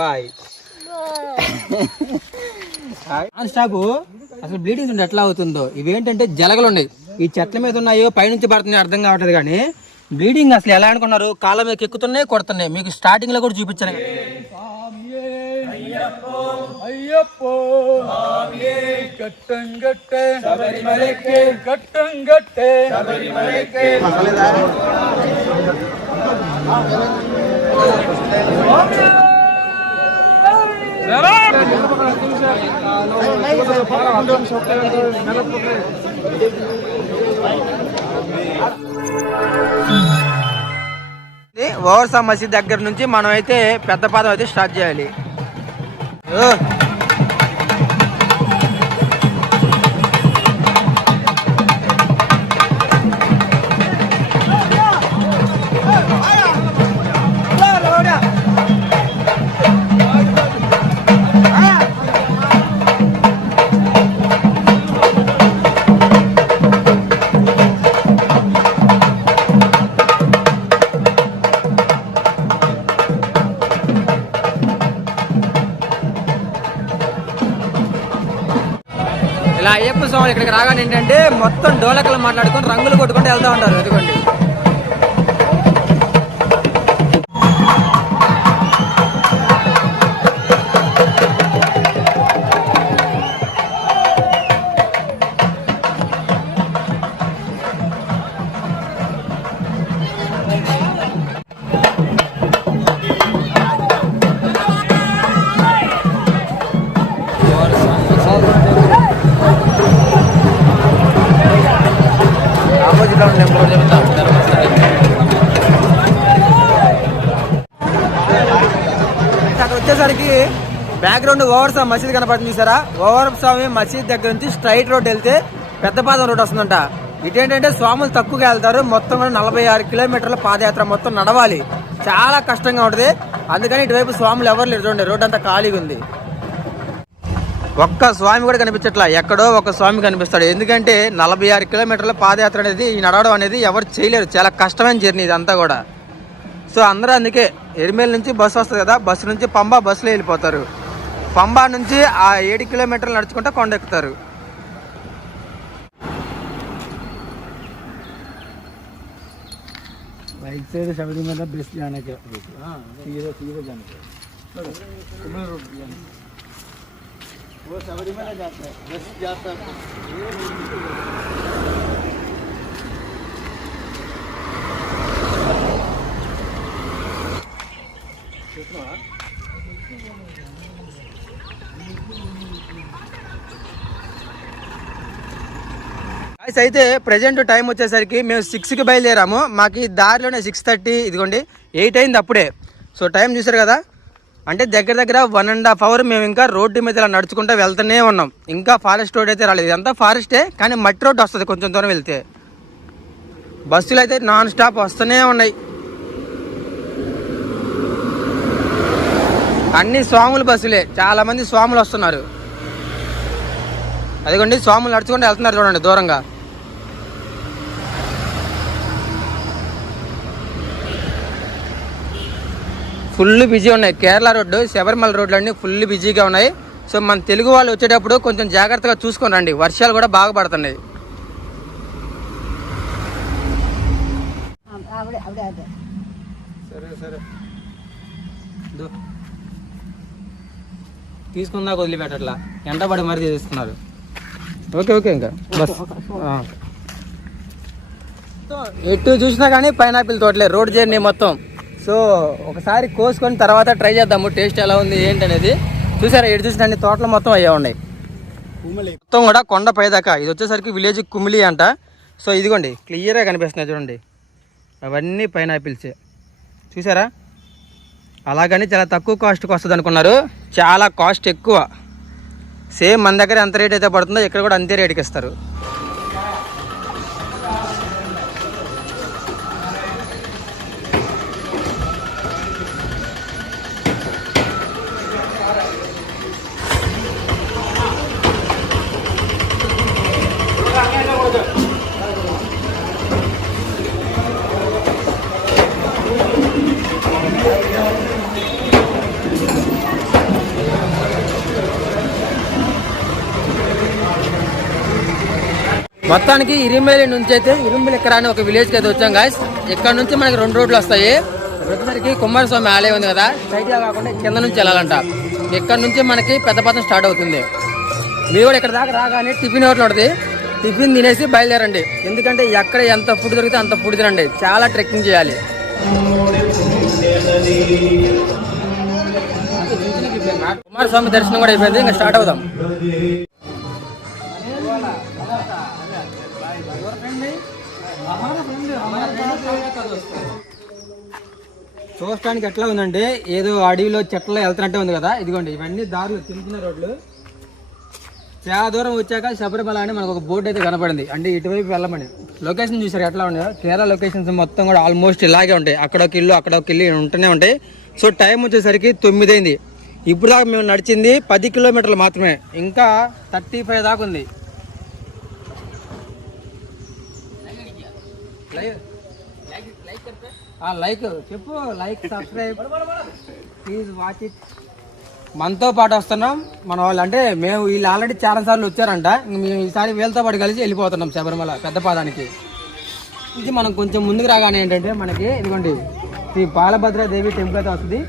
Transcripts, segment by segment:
Bye. Stop అసలు bleeding ఉంటే ఎట్లా అవుతుందో. ఇవేంటంటే జలగలు ఉన్నాయి, ఈ చెట్ల మీద ఉన్నాయో పైనుంచి పడుతున్నాయో అర్థం కావట్లేదు. కానీ బ్లీడింగ్ అసలు ఎలా అనుకున్నారు, కాళ్ళ మీద ఎక్కుతున్నాయి, కొడుతున్నాయి. మీకు స్టార్టింగ్ లో కూడా చూపించాను. ఓవర్సా మసీద్ దగ్గర నుంచి మనం అయితే పెద్ద పాదం అయితే స్టార్ట్ చేయాలి. ఇలా అయ్యప్ప స్వామి ఇక్కడికి రాగానే ఏంటంటే మొత్తం డోలకలు మాట్లాడుకొని రంగులు కొట్టుకుంటూ వెళ్తూ ఉంటారు. అదిగోండి అక్కడ వచ్చేసరికి బ్యాక్గ్రౌండ్ ఓవర్సా మసీద్ కనపడుతుంది చూసారా. ఓవర్సా మసీద్ దగ్గర నుంచి స్ట్రైట్ రోడ్ వెళ్తే పెద్దపాదం రోడ్ వస్తుందంట. ఇదేంటంటే స్వాములు తక్కువగా వెళ్తారు. మొత్తం 46 కిలోమీటర్ల పాదయాత్ర మొత్తం నడవాలి, చాలా కష్టంగా ఉంటుంది. అందుకని ఇటువైపు స్వాములు ఎవరు లేరు. చూడండి రోడ్ అంతా ఖాళీగా ఉంది, ఒక్క స్వామి కూడా కనిపించట్లా. ఎక్కడో ఒక స్వామి కనిపిస్తాడు. ఎందుకంటే 46 కిలోమీటర్ల పాదయాత్ర అనేది, ఈ నడవడం అనేది ఎవరు చేయలేరు. చాలా కష్టమైన జర్నీ ఇదంతా కూడా. సో అందరూ అందుకే ఎరిమేల నుంచి బస్సు వస్తుంది కదా, బస్సు నుంచి పంబా బస్సులో వెళ్ళిపోతారు. పంబా నుంచి ఆ 7 కిలోమీటర్లు నడుచుకుంటా కొండ ఎక్కుతారు. बाइक से शबरीमला बेस्ट जाने के सीधे जाने के वो शबरीमला जाता है, बेस्ट जाता है. అయితే ప్రజెంట్ టైం వచ్చేసరికి మేము 6కి బయలుదేరాము. మాకు ఈ దారిలోనే 6:30 ఇదిగోండి 8 అయింది అప్పుడే. సో టైం చూసారు కదా, అంటే దగ్గర దగ్గర 1.5 hour మేము ఇంకా రోడ్డు మీద ఇలా నడుచుకుంటూ వెళ్తూనే ఉన్నాం. ఇంకా ఫారెస్ట్ రోడ్ అయితే రాలేదు. ఇదంతా ఫారెస్టే, కానీ మట్టి రోడ్డు వస్తుంది కొంచెం దూరం వెళ్తే. బస్సులు అయితే నాన్ స్టాప్ వస్తూనే ఉన్నాయి. అన్ని స్వాముల బస్సులే, చాలా మంది స్వాములు వస్తున్నారు. అదిగోండి స్వాములు నడుచుకుంటూ వెళ్తున్నారు చూడండి దూరంగా. ఫుల్ బిజీ ఉన్నాయి. కేరళ రోడ్డు, శబరిమల రోడ్లు అన్నీ ఫుల్ బిజీగా ఉన్నాయి. సో మన తెలుగు వాళ్ళు వచ్చేటప్పుడు కొంచెం జాగ్రత్తగా చూసుకొని రండి, వర్షాలు కూడా బాగా పడుతున్నాయి. సరే సరే తీసుకుందాక వదిలిపెట్టట్లా, ఎండబడి మరి తీసుకున్నారు. ఓకే ఓకే ఇంకా బస్. ఎటు చూసినా కానీ పైనాపిల్ తోటలే రోడ్ జర్నీ మొత్తం. సో ఒకసారి కోసుకొని తర్వాత ట్రై చేద్దాము టేస్ట్ ఎలా ఉంది ఏంటి అనేది. చూసారా ఎటు చూసినా అన్ని తోటలు మొత్తం అయ్యా ఉన్నాయి. మొత్తం కూడా కొండ పైదాకా. ఇది వచ్చేసరికి విలేజ్ కుమిలి అంట. సో ఇదిగోండి క్లియర్గా కనిపిస్తున్నాయి చూడండి, అవన్నీ పైనాపిల్సే. చూసారా, అలాగని చాలా తక్కువ కాస్ట్కి వస్తుంది అనుకున్నారు, చాలా కాస్ట్ ఎక్కువ. సేమ్ మన దగ్గర ఎంత రేట్ అయితే పడుతుందో ఇక్కడ కూడా అంతే రేటుకి ఇస్తారు. మొత్తానికి ఇరిమేలి నుంచి అయితే ఇరుంబిలిక్కర అని ఒక విలేజ్కి అయితే వచ్చాం గాయస్. ఇక్కడ నుంచి మనకి 2 రోడ్లు వస్తాయి. వచ్చేసరికి కుమారస్వామి ఆలయం ఉంది కదా, స్ట్రైట్గా కాకుండా కింద నుంచి వెళ్ళాలంట. ఇక్కడ నుంచి మనకి పెద్దపట్నం స్టార్ట్ అవుతుంది. మీరు కూడా ఇక్కడ దాకా రాగానే టిఫిన్ హోటల్ ఉంటుంది, టిఫిన్ తినేసి బయలుదేరండి. ఎందుకంటే ఎక్కడ ఎంత ఫుడ్ దొరికితే అంత ఫుడ్ తినండి, చాలా ట్రెక్కింగ్ చేయాలి. కుమారస్వామి దర్శనం కూడా అయిపోయింది, ఇంకా స్టార్ట్ అవుదాం. చూడటానికి ఎట్లా ఉందంటే ఏదో అడవిలో చెట్లలో వెళ్తున్నట్టే ఉంది కదా. ఇదిగోండి ఇవన్నీ దారులు, చిన్న రోడ్లు. చాలా దూరం వచ్చాక శబరిమల అని మనకు ఒక బోర్డు అయితే కనపడింది, అంటే ఇటువైపు వెళ్ళమని. లొకేషన్ చూసారు ఎట్లా ఉన్నాయో. కేరళ లొకేషన్స్ మొత్తం కూడా ఆల్మోస్ట్ ఇలాగే ఉంటాయి, అక్కడ ఒక ఇల్లు అక్కడ ఒక ఇల్లు ఉంటూనే ఉంటాయి. సో టైం వచ్చేసరికి 9 అయింది. ఇప్పుడు దాకా మేము నడిచింది 10 కిలోమీటర్లు మాత్రమే, ఇంకా 35 దాకా ఉంది. లైక్ చెప్పు, like subscribe please watch it. మనతో పాటు వస్తున్నాం మన వాళ్ళు, అంటే మేము వీళ్ళు ఆల్రెడీ చాలా సార్లు వచ్చారంట. మేము ఈసారి వీళ్ళతో పాటు కలిసి వెళ్ళిపోతున్నాం శబరిమల పెద్దపాదానికి. ఇది మనం కొంచెం ముందుకు రాగానే ఏంటంటే మనకి ఇదిగోండి శ్రీ బాలభద్రదేవి టెంపుల్ అయితే వస్తుంది.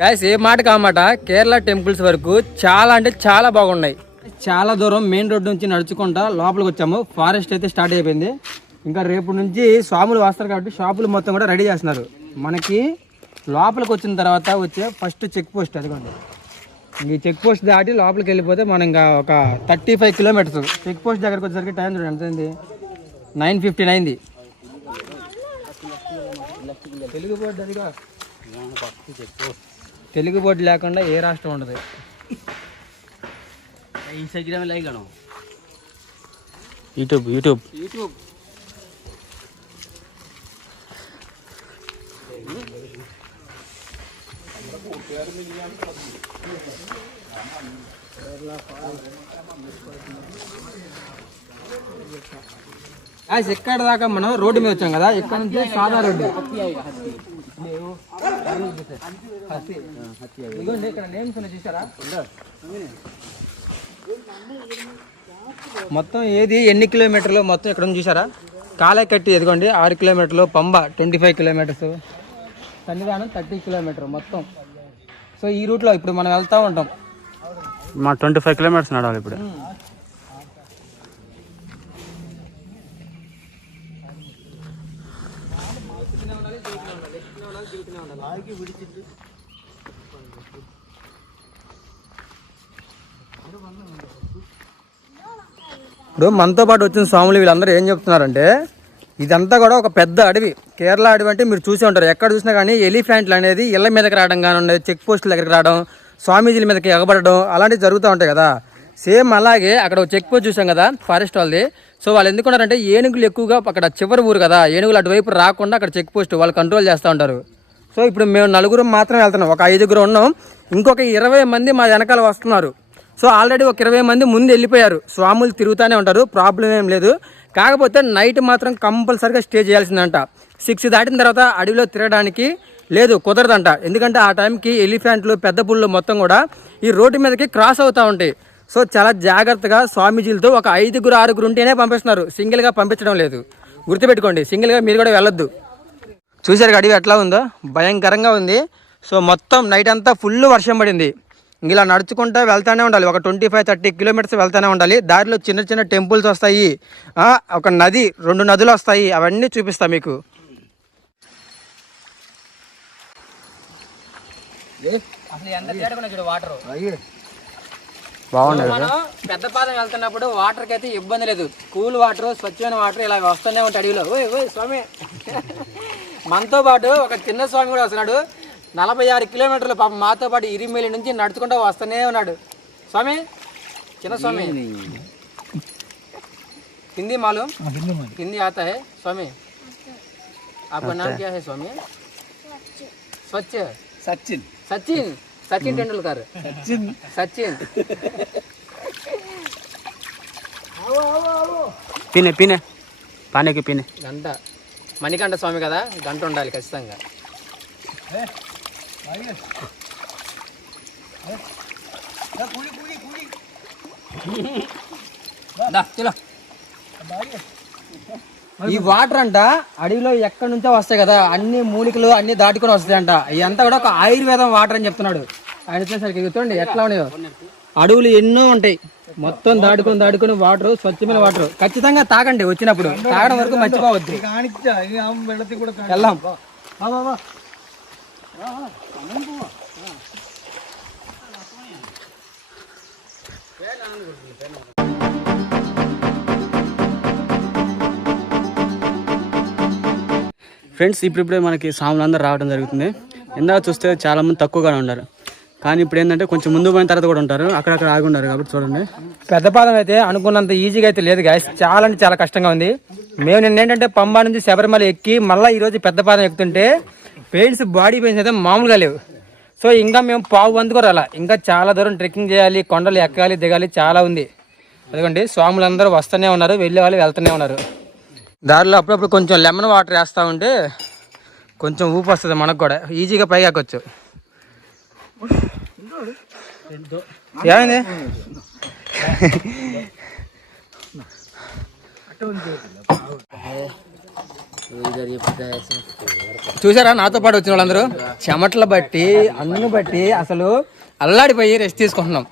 గాయస్ ఏ మాట కామాట కేరళ టెంపుల్స్ వరకు చాలా అంటే చాలా బాగున్నాయి. చాలా దూరం మెయిన్ రోడ్ నుంచి నడుచుకుంటా లోపలికి వచ్చాము. ఫారెస్ట్ అయితే స్టార్ట్ అయిపోయింది. ఇంకా రేపు నుంచి స్వాములు వస్తారు కాబట్టి షాపులు మొత్తం కూడా రెడీ చేస్తున్నారు. మనకి లోపలికి వచ్చిన తర్వాత వచ్చే ఫస్ట్ చెక్ పోస్ట్ అదిగోండి. ఈ చెక్ పోస్ట్ దాటి లోపలికి వెళ్ళిపోతే మనం ఇంకా ఒక 35 కిలోమీటర్స్. చెక్ పోస్ట్ దగ్గరకు వచ్చేసరికి టైం చూడండి ఎంత అయింది, 9:15 అయింది. తెలుగు బోర్డు అదిగా, తెలుగు బోర్డు లేకుండా ఏ రాష్ట్రం ఉండదు. ఇన్స్టాగ్రామ్ లైక్ అను, యూట్యూబ్ ఎక్కడ దాకా మనం రోడ్డు మీద వచ్చాం కదా, ఇక్కడ నుంచి సాదా రోడ్డు. ఇదిగోండి ఇక్కడ నేమ్స్ ఉన్నాయి చూసారా. మొత్తం ఏది ఎన్ని కిలోమీటర్లు మొత్తం ఇక్కడ నుంచి చూసారా. కాలేకట్టి ఎదుగోండి 6 కిలోమీటర్లు, పంబ 25 కిలోమీటర్స్, సన్నిధానం 30 కిలోమీటర్ మొత్తం. సో ఈ రూట్లో ఇప్పుడు మనం వెళ్తూ ఉంటాం. మా 25 కిలోమీటర్స్ నడవాలి ఇప్పుడు. ఇప్పుడు మనతో పాటు వచ్చిన స్వాములు వీళ్ళందరూ ఏం చెప్తున్నారంటే ఇదంతా కూడా ఒక పెద్ద అడవి. కేరళ అడవి అంటే మీరు చూసే ఉంటారు, ఎక్కడ చూసినా కానీ ఎలిఫెంట్లు అనేది ఇళ్ల మీదకి రావడం కానీ, చెక్ పోస్టుల దగ్గరికి రావడం, స్వామీజీల మీదకి ఎగబడడం అలాంటివి జరుగుతూ ఉంటాయి కదా. సేమ్ అలాగే అక్కడ ఒక చెక్ పోస్ట్ చూసాం కదా ఫారెస్ట్ వాళ్ళది. సో వాళ్ళు ఎందుకున్నారంటే ఏనుగులు ఎక్కువగా అక్కడ చివరి ఊరు కదా, ఏనుగులు అటువైపు రాకుండా అక్కడ చెక్ పోస్ట్ వాళ్ళు కంట్రోల్ చేస్తూ ఉంటారు. సో ఇప్పుడు మేము 4 మాత్రమే వెళ్తున్నాం, ఒక 5 ఉన్నాం. ఇంకొక 20 మంది మా వెనకాల వస్తున్నారు. సో ఆల్రెడీ ఒక 20 మంది ముందు వెళ్ళిపోయారు. స్వాములు తిరుగుతూనే ఉంటారు, ప్రాబ్లం ఏం లేదు. కాకపోతే నైట్ మాత్రం కంపల్సరీగా స్టే చేయాల్సిందంట. 6 దాటిన తర్వాత అడవిలో తిరగడానికి లేదు, కుదరదంట. ఎందుకంటే ఆ టైంకి ఎలిఫెంట్లు, పెద్ద పుళ్ళు మొత్తం కూడా ఈ రోడ్డు మీదకి క్రాస్ అవుతూ ఉంటాయి. సో చాలా జాగ్రత్తగా స్వామీజీలతో ఒక 5, 6 ఉంటేనే పంపిస్తున్నారు, సింగిల్గా పంపించడం లేదు. గుర్తుపెట్టుకోండి, సింగిల్గా మీరు కూడా వెళ్ళొద్దు. చూసారు అడవి ఎట్లా ఉందో, భయంకరంగా ఉంది. సో మొత్తం నైట్ అంతా ఫుల్ వర్షం పడింది. ఇలా నడుచుకుంటూ వెళ్తూనే ఉండాలి, ఒక 25-30 కిలోమీటర్స్ వెళ్తూనే ఉండాలి. దారిలో చిన్న చిన్న టెంపుల్స్ వస్తాయి, ఒక నది, 2 నదులు వస్తాయి, అవన్నీ చూపిస్తా మీకు. బాగుంది. మనం పెద్ద పాదం వెళ్తున్నప్పుడు వాటర్కి అయితే ఇబ్బంది లేదు, కూల్ వాటర్, స్వచ్ఛమైన వాటర్ ఇలా వస్తూనే ఉంటాయి అడవిలో. ఓయ్ స్వామి, మనతో పాటు ఒక చిన్న స్వామి కూడా వస్తున్నాడు, 46 కిలోమీటర్లు పాపం మాతో పాటు ఇరిమేలి నుంచి నడుచుకుంటూ వస్తూనే ఉన్నాడు. స్వామి, చిన్న స్వామి, హిందీ मालूम? हिंदी आता है स्वामी? आपका नाम क्या है स्वामी? स्वच्छ सचिन सचिन सचिन तेंदुलकर सचिन పీనే పీనే పానీకి పీనే. గంట మణికంఠ స్వామి కదా, గంట ఉండాలి ఖచ్చితంగా. ఈ వాటర్ అంట అడవిలో ఎక్కడి నుంచో వస్తాయి కదా, అన్ని మూలికలు అన్ని దాటుకొని వస్తాయంట. ఇదంతా కూడా ఒక ఆయుర్వేదం వాటర్ అని చెప్తున్నాడు ఆయన. వచ్చేసరికి చూడండి ఎట్లా ఉన్నాయో, అడవులు ఎన్నో ఉంటాయి, మొత్తం దాటుకొని వాటర్, స్వచ్ఛమైన వాటర్. ఖచ్చితంగా తాగండి, వచ్చినప్పుడు తాగడం వరకు మర్చిపోవద్దు. వెళ్దాం. ఫ్రెండ్స్, ఇప్పుడిప్పుడే మనకి సాములు అందరూ రావడం జరుగుతుంది. ఇందాక చూస్తే చాలామంది తక్కువగానే ఉన్నారు, కానీ ఇప్పుడు ఏంటంటే కొంచెం ముందు పోయిన తర్వాత కూడా ఉంటారు, అక్కడక్కడ ఆగి ఉన్నారు. కాబట్టి చూడండి, పెద్దపాదం అయితే అనుకున్నంత ఈజీగా అయితే లేదు గాయస్, చాలా అంటే చాలా కష్టంగా ఉంది. మేము నిన్న ఏంటంటే పంబా నుంచి శబరిమల ఎక్కి మళ్ళీ ఈరోజు పెద్దపాదం ఎక్కుతుంటే పెయిన్స్, బాడీ పెయిన్స్ అయితే మామూలుగా లేవు. సో ఇంకా మేము పావు వంతు కూడా రాలా, ఇంకా చాలా దూరం ట్రెక్కింగ్ చేయాలి, కొండలు ఎక్కాలి, దిగాలి, చాలా ఉంది. అదిగోండి స్వాములందరూ వస్తూనే ఉన్నారు, వెళ్ళే వాళ్ళు వెళ్తూనే ఉన్నారు. దారిలో అప్పుడప్పుడు కొంచెం లెమన్ వాటర్ వేస్తూ ఉంటే కొంచెం ఊపు వస్తుంది, మనకు కూడా ఈజీగా పైకి ఎక్కొచ్చు. ఏమైంది? చూసారా నాతో పాటు వచ్చిన వాళ్ళందరూ చెమటలు బట్టి అన్ను బట్టి అసలు అల్లాడిపోయి రెస్ట్ తీసుకుంటున్నాం.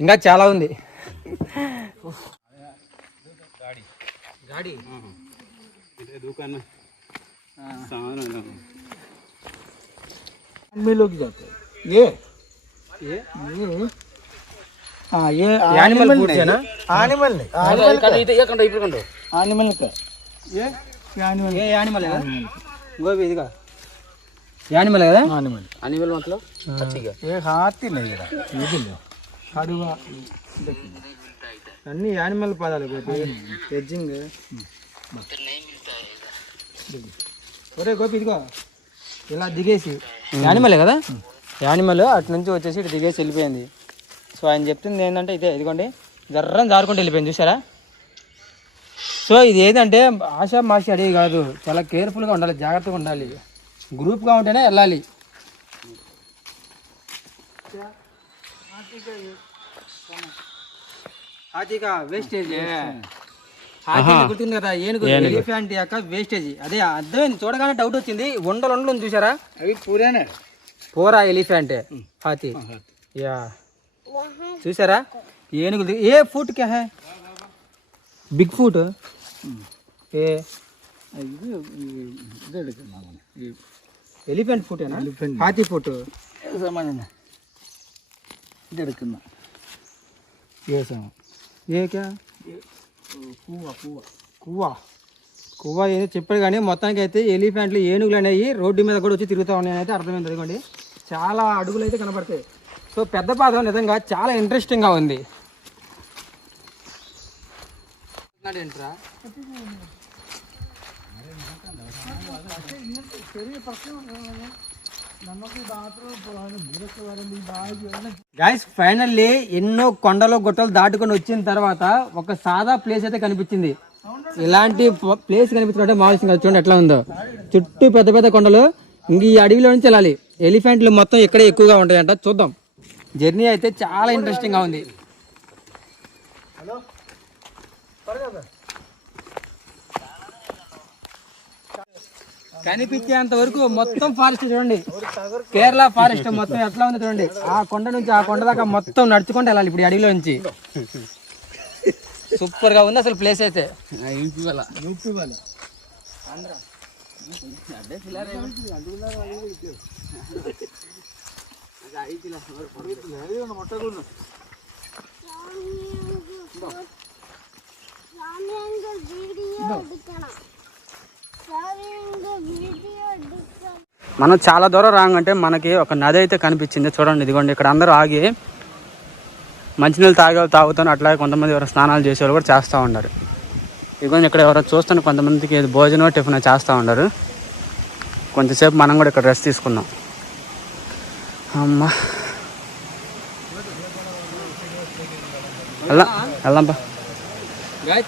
ఇంకా చాలా ఉంది. అన్ని యానిమల్ పదాలు. ఒరే గోపి ఇదిగో ఇలా దిగేసి యానిమలే కదా, యానిమల్ అటు నుంచి వచ్చేసి ఇటు దిగేసి వెళ్ళిపోయింది. సో ఆయన చెప్తుంది ఏంటంటే ఇదే, ఇదిగోండి జర్రం జారుకుంటూ వెళ్ళిపోయింది, చూసారా? సో ఇది ఏంటంటే ఆశా మాషి అడిగి కాదు, చాలా కేర్ఫుల్గా ఉండాలి, జాగ్రత్తగా ఉండాలి, గ్రూప్గా ఉంటేనే వెళ్ళాలి. వేస్టేజ్ గుర్తుంది కదా, ఏనుగు ఎలిఫెంట్ యొక్క వేస్టేజ్. అదే అర్థమైంది, చూడగానే డౌట్ వచ్చింది. ఉండలు చూసారా, అవి పూరేనే, పూరా ఎలిఫెంట్ హాతీ. యా చూసారా ఏనుగులు. ఏ ఫుట్ క్యా హై? Big foot. ఏ ఎలిఫెంట్ ఫుట్ है ना, हाथी फुट ये क्या కువ్వా ఏదో చెప్పాడు. కానీ మొత్తానికి అయితే ఎలిఫెంట్లు, ఏనుగులు అనేవి రోడ్డు మీద కూడా వచ్చి తిరుగుతూ ఉన్నాయని అయితే అర్థమైంది. అనుకోండి చాలా అడుగులు అయితే కనపడతాయి. సో పెద్ద పాదం నిజంగా చాలా ఇంట్రెస్టింగ్గా ఉంది. ఏంట్రా గైస్, ఫైనల్లీ ఎన్నో కొండలు గుట్టలు దాటుకొని వచ్చిన తర్వాత ఒక సాదా ప్లేస్ అయితే కనిపించింది. ఇలాంటి ప్లేస్ కనిపించినట్టే మామూలు కాదు. చూడండి ఎట్లా ఉందో, చుట్టూ పెద్ద పెద్ద కొండలు. ఇంక ఈ అడవిలో నుంచి వెళ్ళాలి. ఎలిఫెంట్లు మొత్తం ఇక్కడే ఎక్కువగా ఉంటాయంట. చూద్దాం. జర్నీ అయితే చాలా ఇంట్రెస్టింగ్గా ఉంది. కనిపించేంత వరకు మొత్తం ఫారెస్ట్ చూడండి, కేరళ ఫారెస్ట్ మొత్తం ఎట్లా ఉంది చూడండి. ఆ కొండ నుంచి ఆ కొండ దాకా మొత్తం నడుచుకుంటూ వెళ్ళాలి ఇప్పుడు అడవిలో నుంచి. సూపర్ గా ఉంది అసలు ప్లేస్ అయితే. మనం చాలా దూరం రాగానే మనకి ఒక నది అయితే కనిపించింది. చూడండి ఇదిగోండి, ఇక్కడ అందరూ ఆగి మంచినీళ్ళు తాగుతాను, అట్లాగే కొంతమంది ఎవరు స్నానాలు చేసేవాళ్ళు కూడా చేస్తూ ఉన్నారు. ఇదిగోండి ఇక్కడ ఎవరో చూస్తాను, కొంతమందికి భోజనం టిఫిన్ చేస్తూ ఉన్నారు. కొంచెంసేపు మనం కూడా ఇక్కడ రెస్ట్ తీసుకున్నాం. అమ్మా వెళ్దాంపా.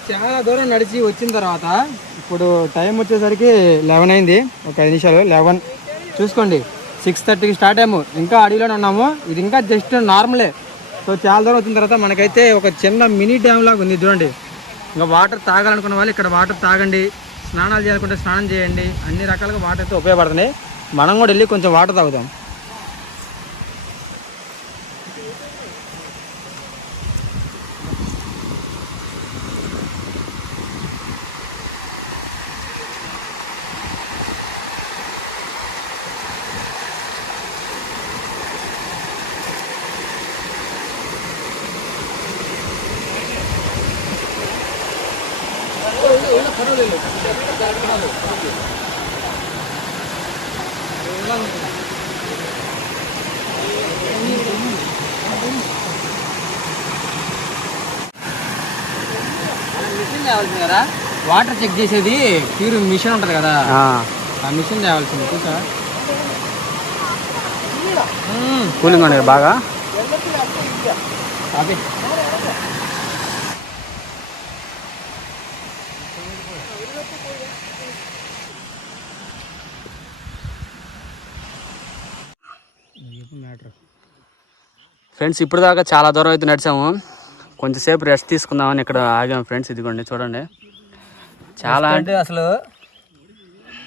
చాలా దూరం నడిచి వచ్చిన తర్వాత ఇప్పుడు టైం వచ్చేసరికి 11 అయింది. ఒక 5 నిమిషాలు 11 చూసుకోండి. 6:30కి స్టార్ట్ అయ్యాము. ఇంకా అడవిలోనే ఉన్నాము. ఇది ఇంకా జస్ట్ నార్మలే. సో చాలా దూరం వచ్చిన తర్వాత మనకైతే ఒక చిన్న మినీ డ్యామ్ లాగా ఉంది చూడండి. ఇంకా వాటర్ తాగాలనుకున్న వాళ్ళు ఇక్కడ వాటర్ తాగండి, స్నానాలు చేయాలనుకుంటే స్నానం చేయండి. అన్ని రకాలుగా వాటర్ అయితే ఉపయోగపడుతున్నాయి. మనం కూడా వెళ్ళి కొంచెం వాటర్ తాగుదాం. మిషన్ తేవాల్సింది కదా, వాటర్ చెక్ చేసేది ప్యూర్ మిషన్ ఉంటుంది కదా, ఆ మిషన్ తేవాల్సింది. చూసా కూలింగ్ ఉండేది బాగా. అదే ఫ్రెండ్స్ ఇప్పుడు దాకా చాలా దూరం అయితే నడిచాము. కొంచెంసేపు రెస్ట్ తీసుకుందామని ఇక్కడ ఆగాము ఫ్రెండ్స్. ఇదిగోండి చూడండి, చాలా అంటే అసలు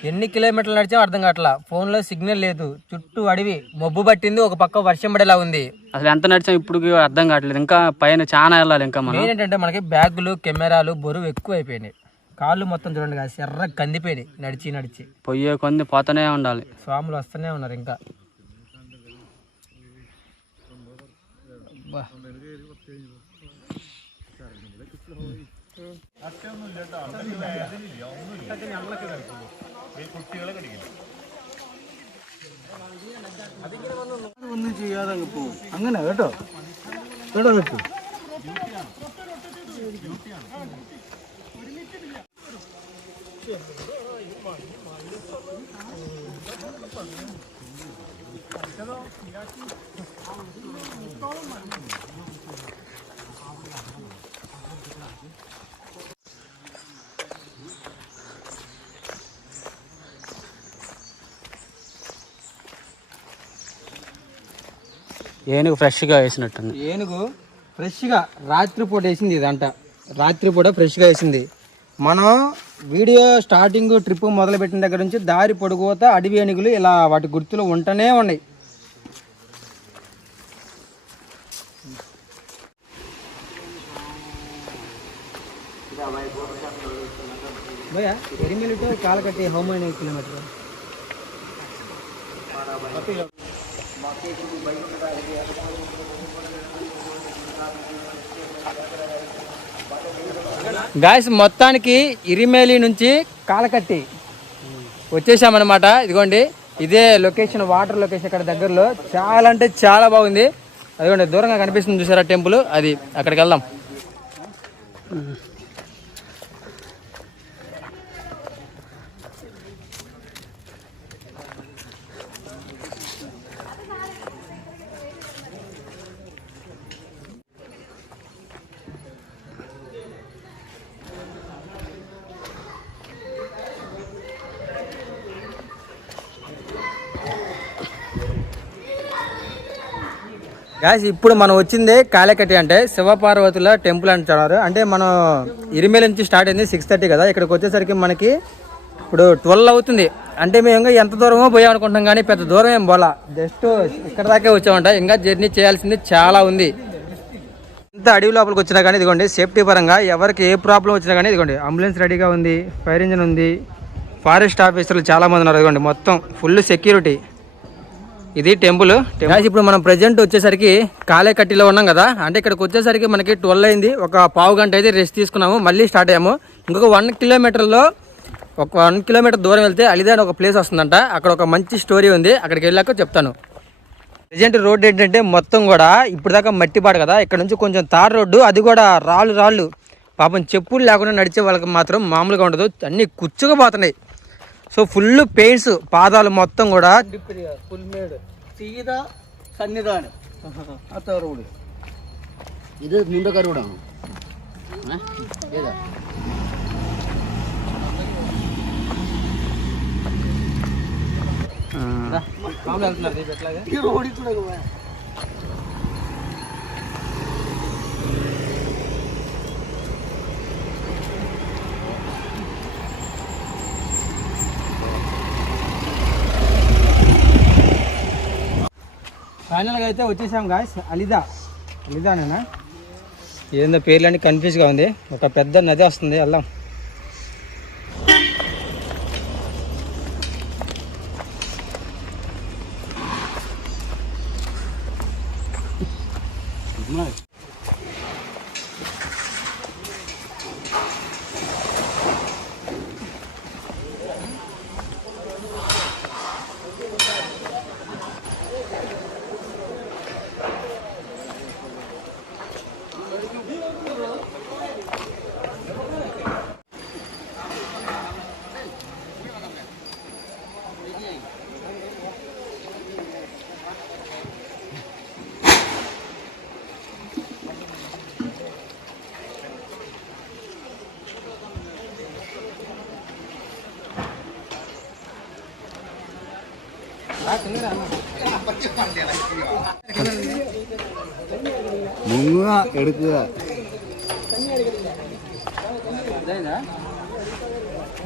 ఎన్ని కిలోమీటర్లు నడిచామో అర్థం కావట్లా. ఫోన్లో సిగ్నల్ లేదు, చుట్టూ అడవి, మబ్బు పట్టింది, ఒక పక్క వర్షం పడేలా ఉంది. అసలు ఎంత నడిచాం ఇప్పుడు అర్థం కావట్లేదు. ఇంకా పైన చాలా వెళ్ళాలి. ఇంకా మనం ఏంటంటే మనకి బ్యాగులు, కెమెరాలు బరువు ఎక్కువ అయిపోయినాయి. కాళ్ళు మొత్తం చూడండి కదా, ఎర్ర కందిపోయినాయి నడిచి నడిచి. పొయ్యే కొన్ని పోతూనే ఉండాలి. స్వాములు వస్తూనే ఉన్నారు ఇంకా. ഒന്നും ചെയ്യാതെ പോ. അങ്ങനെ കേട്ടോ കേട്ടോ കേട്ടോ. ఏనుగు ఫ్రెష్గా వేసినట్టుంది. ఏనుగు ఫ్రెష్గా రాత్రిపూట వేసింది ఇదంట. రాత్రిపూట ఫ్రెష్గా వేసింది. మనం వీడియో స్టార్టింగ్ ట్రిప్ మొదలుపెట్టిన దగ్గర నుంచి దారి పొడుగుతా అడవి ఏనుగులు ఇలా వాటి గుర్తులు ఉంటూనే ఉన్నాయి. భయ్యా Erumeli to Kalaketti how many kilometer? Guys మొత్తానికి ఇరిమేలి నుంచి కాలకట్టి వచ్చేసామన్నమాట. ఇదిగోండి ఇదే లొకేషన్, వాటర్ లొకేషన్ ఇక్కడ దగ్గరలో. చాలా అంటే చాలా బాగుంది. అదిగోండి దూరంగా కనిపిస్తుంది చూసారా టెంపుల్, అది అక్కడికి వెళ్దాం. గాయస్ ఇప్పుడు మనం వచ్చింది కాళేకట్టి, అంటే శివపార్వతుల టెంపుల్ అంటున్నారు. అంటే మనం ఇరిమేలి నుంచి స్టార్ట్ అయింది 6:30 కదా, ఇక్కడికి వచ్చేసరికి మనకి ఇప్పుడు 12 అవుతుంది. అంటే మేము ఇంకా ఎంత దూరమో పోయాం అనుకుంటాం, కానీ పెద్ద దూరం ఏం పోలా, జస్ట్ ఇక్కడ దాకే వచ్చామంట. ఇంకా జర్నీ చేయాల్సింది చాలా ఉంది. ఇంత అడవి లోపలికి వచ్చినా కానీ ఇదిగోండి సేఫ్టీ పరంగా ఎవరికి ఏ ప్రాబ్లం వచ్చినా కానీ ఇదిగోండి అంబులెన్స్ రెడీగా ఉంది, ఫైర్ ఇంజిన్ ఉంది, ఫారెస్ట్ ఆఫీసర్లు చాలా మంది ఉన్నారు. ఇదిగోండి మొత్తం ఫుల్ సెక్యూరిటీ. ఇది టెంపుల్. ఇప్పుడు మనం ప్రెజెంట్ వచ్చేసరికి కాళేకట్టిలో ఉన్నాం కదా, అంటే ఇక్కడికి వచ్చేసరికి మనకి 12 అయింది. ఒక పావు గంట అయితే రెస్ట్ తీసుకున్నాము, మళ్ళీ స్టార్ట్ అయ్యాము. ఇంకొక 1 కిలోమీటర్లో ఒక 1 కిలోమీటర్ దూరం వెళ్తే అలిదా అని ఒక ప్లేస్ వస్తుందంట. అక్కడ ఒక మంచి స్టోరీ ఉంది, అక్కడికి వెళ్ళాక చెప్తాను. ప్రెజెంట్ రోడ్ ఏంటంటే మొత్తం కూడా ఇప్పుడు దాకా మట్టిపాడు కదా, ఇక్కడ నుంచి కొంచెం తార్ రోడ్డు, అది కూడా రాళ్ళు. పాపం చెప్పులు లేకుండా నడిచే వాళ్ళకి మాత్రం మామూలుగా ఉండదు, అన్నీ కుచ్చుకుపోతున్నాయి. సో ఫుల్ పెయిన్స్, పాదాలు మొత్తం కూడా. ఫుల్ మేడ్ సీదా సన్నిధానం ఆ రోడ్ ఇది ముందుగా కూడా మామూలు వెళ్తున్నారు రేపు ఎట్లాగా ఫైనల్గా అయితే వచ్చేసాం గాయస్. అలిదానేనా ఏందో పేర్లన్నీ కన్ఫ్యూజ్గా ఉంది. ఒక పెద్ద నది వస్తుంది, వెళ్దాం.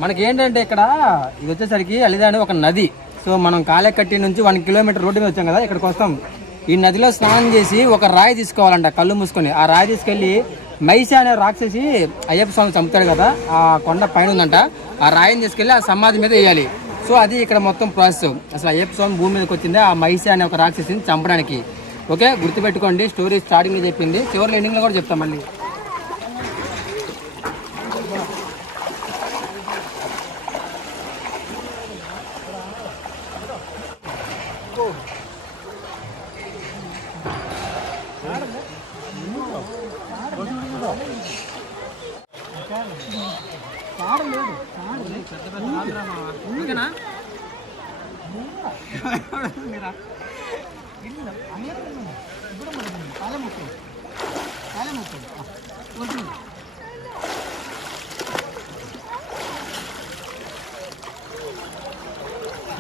మనకి ఏంటంటే ఇక్కడ ఇది వచ్చేసరికి అలిదాని ఒక నది. సో మనం కాలేకట్టి నుంచి 1 కిలోమీటర్ రోడ్డు మీద వచ్చాం కదా, ఇక్కడికి వస్తాం. ఈ నదిలో స్నానం చేసి ఒక రాయి తీసుకోవాలంట, కళ్ళు మూసుకొని. ఆ రాయి తీసుకెళ్లి మైసి అనే రాక్షసి అయ్యప్ప స్వామి చంపుతాడు కదా, ఆ కొండ పైన ఉందంట. ఆ రాయిని తీసుకెళ్లి ఆ సమాధి మీద వేయాలి. సో అది ఇక్కడ మొత్తం ప్రాసెస్. అసలు అయ్యప్ప స్వామి భూమి మీదకి వచ్చింది ఆ మైసి అనే ఒక రాక్షసిని చంపడానికి. ఓకే, గుర్తుపెట్టుకోండి. స్టోరీ స్టార్టింగ్లో చెప్పింది, చివరిలో ఎండింగ్లో కూడా చెప్తాం మళ్ళీ.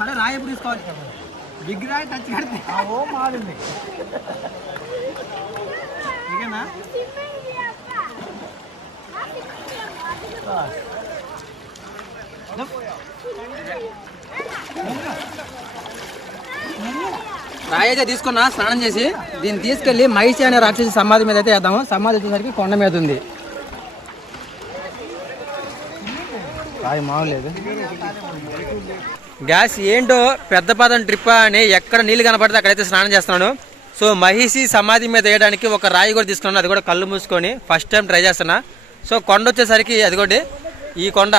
అరే రాయి ఎప్పుడు తీసుకోవాలి, బిగ్ రాయి టచ్ కడితే ఓ మారింది. ఓకేనా? రాయి అయితే తీసుకున్నా స్నానం చేసి, దీన్ని తీసుకెళ్లి మైసి అనే రాక్షసి సమాధి మీద అయితే వేద్దాము. సమాధి వచ్చేసరికి కొండ మీద ఉంది. రాయి మామూలేదు గ్యాస్. ఏంటో పెద్ద పదం ట్రిప్ అని ఎక్కడ నీళ్ళు కనపడితే అక్కడైతే స్నానం చేస్తున్నాను. సో మహిషి సమాధి మీద వేయడానికి ఒక రాయి కూడా తీసుకున్నాను, అది కూడా కళ్ళు మూసుకొని ఫస్ట్ టైం ట్రై చేస్తున్నా. సో కొండ వచ్చేసరికి అదిగోండి ఈ కొండ,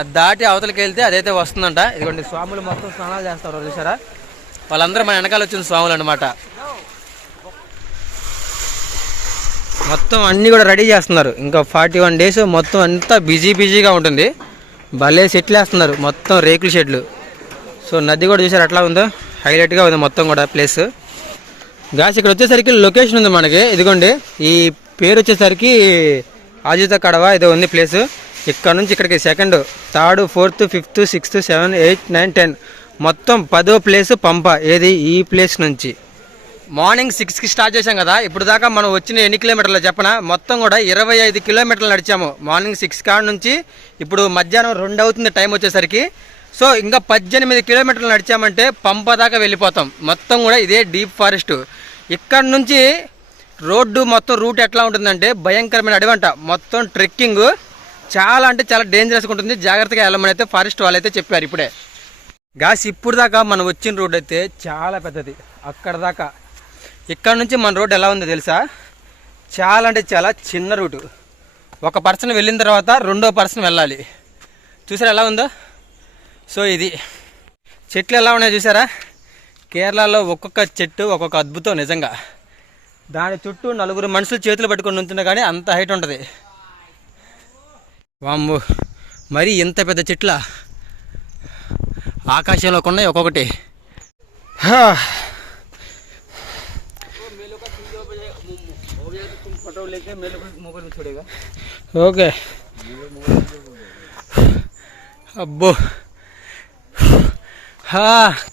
అది దాటి అవతలకి వెళ్తే అదైతే వస్తుందంట. ఇదిగోండి స్వాములు మొత్తం స్నానాలు చేస్తారు చూసారా, వాళ్ళందరూ మన వెనకాల వచ్చిన స్వాములు అనమాట. మొత్తం అన్నీ కూడా రెడీ చేస్తున్నారు. ఇంకా 41 days మొత్తం అంతా బిజీగా ఉంటుంది. భలే షెట్లు వేస్తున్నారు, మొత్తం రేకుల షెడ్లు. సో నది కూడా చూసారు ఎట్లా ఉందో, హైలైట్గా ఉంది మొత్తం కూడా ప్లేస్. గాస్ ఇక్కడ వచ్చేసరికి లొకేషన్ ఉంది మనకి, ఇదిగోండి ఈ పేరు వచ్చేసరికి ఆజిత కడవ ఏదో ఉంది ప్లేస్. ఇక్కడ నుంచి ఇక్కడికి 2nd, 3rd, 4th, 5th, 6th, 7th, 8th, 9th, 10th మొత్తం 10వ ప్లేస్ పంప. ఏది ఈ ప్లేస్ నుంచి మార్నింగ్ 6కి స్టార్ట్ చేసాం కదా, ఇప్పుడు దాకా మనం వచ్చిన ఎన్ని కిలోమీటర్లు చెప్పనా, మొత్తం కూడా 25 కిలోమీటర్లు నడిచాము. మార్నింగ్ 6 కాడ నుంచి ఇప్పుడు మధ్యాహ్నం 2 అవుతుంది టైం వచ్చేసరికి. సో ఇంకా 18 కిలోమీటర్లు నడిచామంటే పంప దాకా వెళ్ళిపోతాం. మొత్తం కూడా ఇదే డీప్ ఫారెస్ట్. ఇక్కడ నుంచి రోడ్డు మొత్తం రూట్ ఎట్లా ఉంటుందంటే భయంకరమైన అడవంట, మొత్తం ట్రెక్కింగ్ చాలా అంటే చాలా డేంజరస్గా ఉంటుంది. జాగ్రత్తగా వెళ్ళమని అయితే ఫారెస్ట్ వాళ్ళు అయితే చెప్పారు ఇప్పుడే. గాస్ ఇప్పుడు దాకా మనం వచ్చిన రోడ్ అయితే చాలా పెద్దది, అక్కడ దాకా. ఇక్కడ నుంచి మన రోడ్ ఎలా ఉందో తెలుసా, చాలా అంటే చాలా చిన్న రూటు. ఒక పర్సన్ వెళ్ళిన తర్వాత 2వ పర్సన్ వెళ్ళాలి. చూసారా ఎలా ఉందో. సో ఇది చెట్లు ఎలా ఉన్నాయో చూసారా, కేరళలో ఒక్కొక్క చెట్టు ఒక్కొక్క అద్భుతం నిజంగా. దాని చుట్టూ 4 మనుషులు చేతులు పట్టుకొని ఉంటున్నా కానీ అంత హైట్ ఉంటుంది. వామ్మో, మరి ఇంత పెద్ద చెట్ల ఆకాశంలో ఉన్నాయి ఒక్కొక్కటి. ఓకే అబ్బో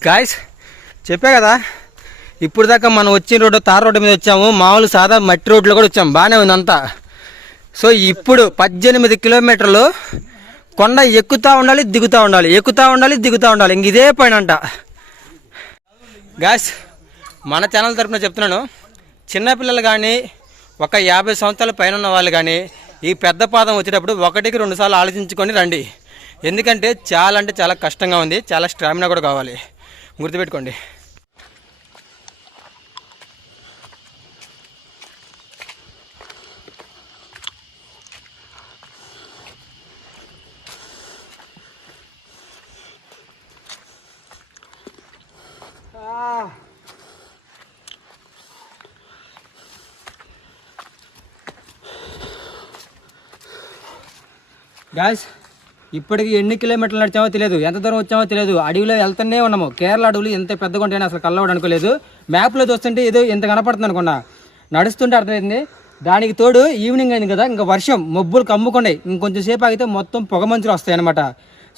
గాయస్, చెప్పా కదా ఇప్పుడు దాకా మనం వచ్చిన రోడ్డు తార్ రోడ్డు మీద వచ్చాము, మామూలు సాదా మట్టి రోడ్లో కూడా వచ్చాము, బాగానే ఉంది అంతా. సో ఇప్పుడు 18 కిలోమీటర్లు కొండ ఎక్కుతూ ఉండాలి దిగుతూ ఉండాలి, ఎక్కుతూ ఉండాలి దిగుతూ ఉండాలి, ఇంక ఇదే పైన అంట. గాస్ మన ఛానల్ తరఫున చెప్తున్నాను, చిన్నపిల్లలు కానీ ఒక 50 సంవత్సరాల పైన ఉన్న వాళ్ళు కానీ ఈ పెద్ద పాదం వచ్చేటప్పుడు 1కి 2 సార్లు ఆలోచించుకొని రండి. ఎందుకంటే చాలా అంటే చాలా కష్టంగా ఉంది, చాలా స్టామినా కూడా కావాలి, గుర్తుపెట్టుకోండి. గాయస్ ఇప్పటికి ఎన్ని కిలోమీటర్లు నడిచామో తెలియదు, ఎంత దూరం వచ్చామో తెలియదు, అడవిలో వెళ్తూనే ఉన్నాము. కేరళ అడవులు ఎంత పెద్దగా ఉంటాయని అసలు కళ్ళవాడు అనుకోలేదు. మ్యాప్లో చూస్తుంటే ఏదో ఎంత కనపడుతుంది అనుకున్నా, నడుస్తుంటే అర్థమైంది. దానికి తోడు ఈవినింగ్ అయింది కదా, ఇంకా వర్షం మబ్బులు కమ్ముకున్నాయి, ఇంకొంచెం సేపు ఆగితే మొత్తం పొగ మంచులు వస్తాయి అనమాట.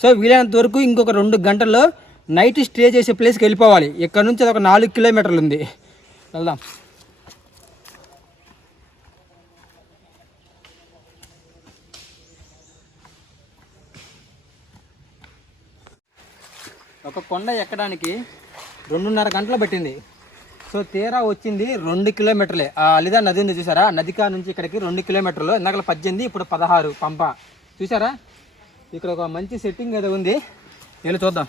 సో వీలైనంత వరకు ఇంకొక 2 గంటల్లో నైట్ స్టే చేసే ప్లేస్కి వెళ్ళిపోవాలి. ఇక్కడ నుంచి అది ఒక 4 కిలోమీటర్లు ఉంది, వెళ్దాం. ఒక కొండ ఎక్కడానికి 2.5 గంటలు పట్టింది. సో తీరా వచ్చింది 2 కిలోమీటర్లే. ఆ అలిదా నది ఉంది చూసారా, నదికా నుంచి ఇక్కడికి 2 కిలోమీటర్లు. ఇందాక 18, ఇప్పుడు 16 పంప. చూసారా ఇక్కడ ఒక మంచి సెట్టింగ్ ఏదో ఉంది, వెళ్ళి చూద్దాం.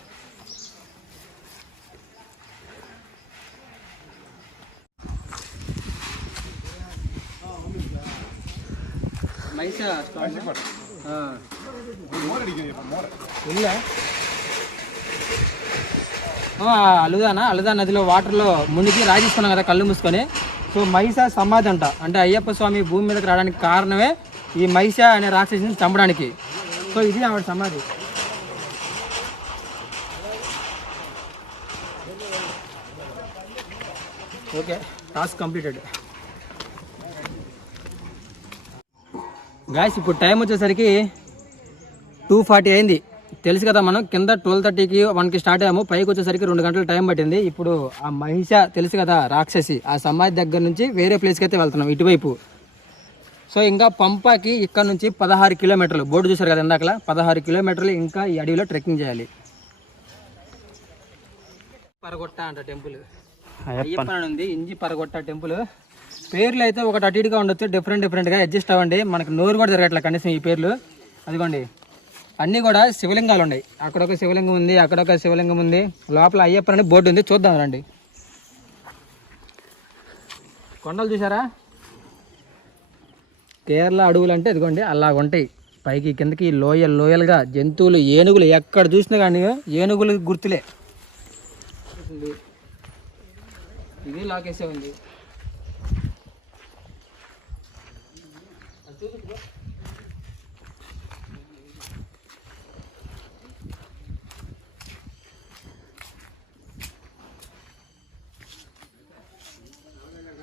అలుదా నదిలో వాటర్లో మునిగి రాజేసుకున్నాం కదా కళ్ళు మూసుకొని. సో మహిషా సమాధి అంట, అంటే అయ్యప్ప స్వామి భూమి మీదకి రావడానికి కారణమే ఈ మహిషా అనే రాక్షసిని చంపడానికి. సో ఇది ఆవిడ సమాధి. Okay, task completed. గాయస్ ఇప్పుడు టైం వచ్చేసరికి 2:40 అయింది. తెలుసు కదా, మనం కింద 12:30కి 1కి స్టార్ట్ అయ్యాము, పైకి వచ్చేసరికి 2 గంటల టైం పట్టింది. ఇప్పుడు ఆ మహిష తెలుసు కదా రాక్షసి, ఆ సమాధి దగ్గర నుంచి వేరే ప్లేస్కి అయితే వెళ్తున్నాం ఇటువైపు. సో ఇంకా పంపాకి ఇక్కడ నుంచి 16 కిలోమీటర్లు, బోర్డు చూసారు కదా ఇందాకలా, 16 కిలోమీటర్లు ఇంకా ఈ అడవిలో ట్రెక్కింగ్ చేయాలి. పరగొట్ట అంట టెంపుల్, అయ్యప్ప ఉంది, ఇంజి పరగొట్ట టెంపుల్. పేర్లు అయితే ఒకటి అటు ఇటుగా ఉండొచ్చు, డిఫరెంట్గా అడ్జస్ట్ అవ్వండి. మనకు నోరు కూడా జరగట్లే కనీసం ఈ పేర్లు. అదిగోండి అన్నీ కూడా శివలింగాలు ఉన్నాయి, అక్కడొక శివలింగం ఉంది, అక్కడొక శివలింగం ఉంది, లోపల అయ్యప్ప అని బోర్డు ఉంది, చూద్దాం రండి. కొండలు చూసారా, కేరళ అడవులు అంటే ఇదిగోండి అలాగ ఉంటాయి, పైకి కిందకి లోయలుగా జంతువులు, ఏనుగులు ఎక్కడ చూసినా కానీ ఏనుగులు గుర్తులే. ఇది లాకేసే ఉంది.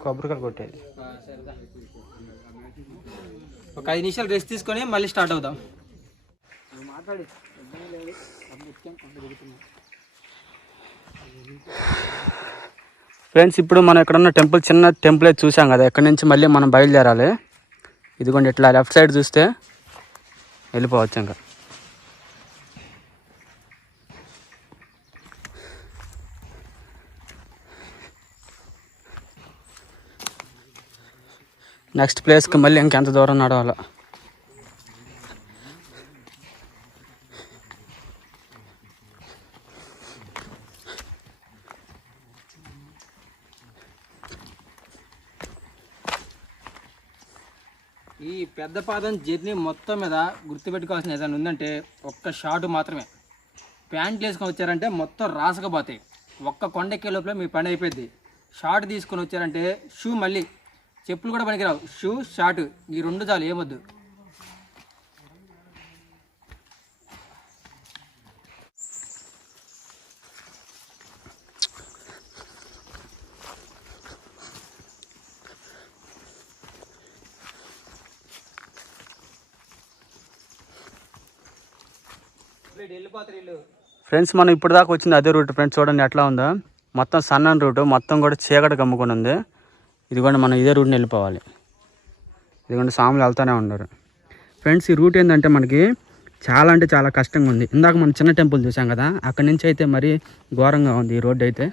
కొబ్బరికాయలు కొట్టేది. ఒక 5 నిమిషాలు రెస్ట్ తీసుకొని మళ్ళీ స్టార్ట్ అవుదాం. ఫ్రెండ్స్ ఇప్పుడు మనం ఇక్కడ ఉన్న టెంపుల్, చిన్న టెంపుల్ అయితే చూసాం కదా, ఇక్కడ నుంచి మళ్ళీ మనం బయలుదేరాలి. ఇదిగోండి ఇట్లా లెఫ్ట్ సైడ్ చూస్తే వెళ్ళిపోవచ్చు. ఇంకా నెక్స్ట్ ప్లేస్కి మళ్ళీ ఇంకెంత దూరం నడవాలి. ఈ పెద్ద పాదం జర్నీ మొత్తం మీద గుర్తుపెట్టుకోవాల్సిన ఏదైనా ఉందంటే ఒక్క షాట్ మాత్రమే. ప్యాంట్లు వేసుకొని వచ్చారంటే మొత్తం రాసకపోతాయి. ఒక్క కొండెక్కే లోపల మీ పని అయిపోద్ది. షార్ట్ తీసుకొని వచ్చారంటే షూ, మళ్ళీ చెప్పులు కూడా పనికిరావు, షూ షార్ట్ ఈ 2 చాలు, ఏమొద్దు. ఫ్రెండ్స్ మనం ఇప్పుడు దాకా వచ్చింది అదే రూట్. ఫ్రెండ్స్ చూడండి ఎట్లా ఉందో, మొత్తం సన్నని రూటు, మొత్తం కూడా చీకటి కమ్ముకొని ఉంది. ఇదిగోండి మనం ఇదే రూట్ని వెళ్ళిపోవాలి. ఇదిగోండి స్వాములు వెళ్తూనే ఉన్నారు. ఫ్రెండ్స్ ఈ రూట్ ఏంటంటే మనకి చాలా అంటే చాలా కష్టంగా ఉంది. ఇందాక మనం చిన్న టెంపుల్ చూసాం కదా, అక్కడి నుంచి అయితే మరీ ఘోరంగా ఉంది ఈ రోడ్డు అయితే.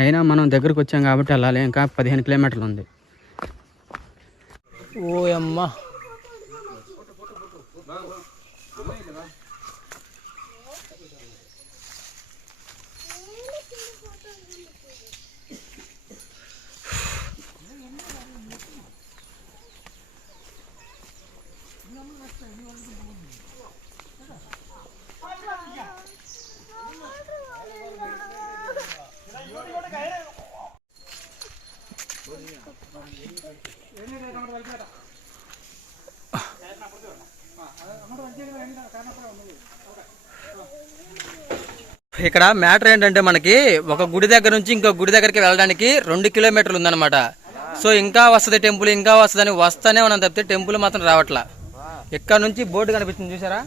అయినా మనం దగ్గరకు వచ్చాం కాబట్టి వెళ్ళాలి. ఇంకా 15 కిలోమీటర్లు ఉంది. ఓ అమ్మ ఇక్కడ మ్యాటర్ ఏంటంటే మనకి ఒక గుడి దగ్గర నుంచి ఇంకో గుడి దగ్గరికి వెళ్ళడానికి 2 కిలోమీటర్లు ఉందన్నమాట. సో ఇంకా వస్తుంది టెంపుల్, ఇంకా వస్తుందని వస్తానే మనం తప్పితే టెంపుల్ మాత్రం రావట్లా. ఇక్కడ నుంచి బోర్డు కనిపిస్తుంది చూసారా,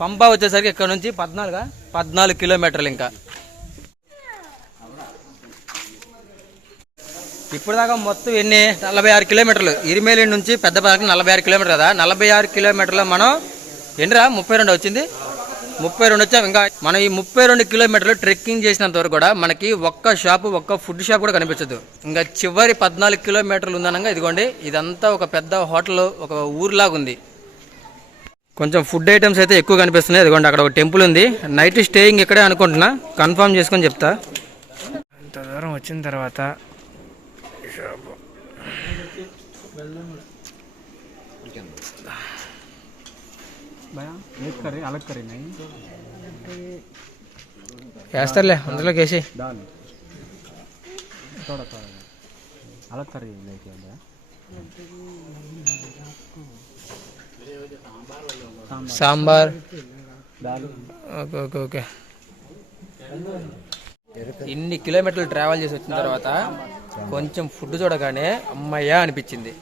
పంపా వచ్చేసరికి ఇక్కడ నుంచి 14 కిలోమీటర్లు. ఇంకా ఇప్పుడు దాకా మొత్తం ఎన్ని 46 కిలోమీటర్లు. ఇరిమేలి నుంచి పెద్దపల్లికి 46 కిలోమీటర్ కదా. 46 కిలోమీటర్లు మనం ఎన్నిరా 32 వచ్చింది, 32 వచ్చాం. ఇంకా మనం ఈ 32 కిలోమీటర్లు ట్రెక్కింగ్ చేసినంత వరకు కూడా మనకి ఒక్క ఫుడ్ షాప్ కూడా కనిపించదు. ఇంకా చివరి 14 కిలోమీటర్లు ఉందనగా ఇదిగోండి ఇదంతా ఒక పెద్ద హోటల్, ఒక ఊర్లాగా ఉంది. కొంచెం ఫుడ్ ఐటమ్స్ అయితే ఎక్కువ కనిపిస్తున్నాయి. ఇదిగోండి అక్కడ ఒక టెంపుల్ ఉంది. నైట్ స్టేయింగ్ ఇక్కడే అనుకుంటున్నా, కన్ఫర్మ్ చేసుకొని చెప్తా. ఇంత దూరం వచ్చిన తర్వాత వేస్తారులే అందులోకి వేసి. Sambar okay okay okay. ఇన్ని కిలోమీటర్లు ట్రావెల్ చేసి వచ్చిన తర్వాత కొంచెం ఫుడ్ చూడగానే అమ్మయ్యా అనిపించింది.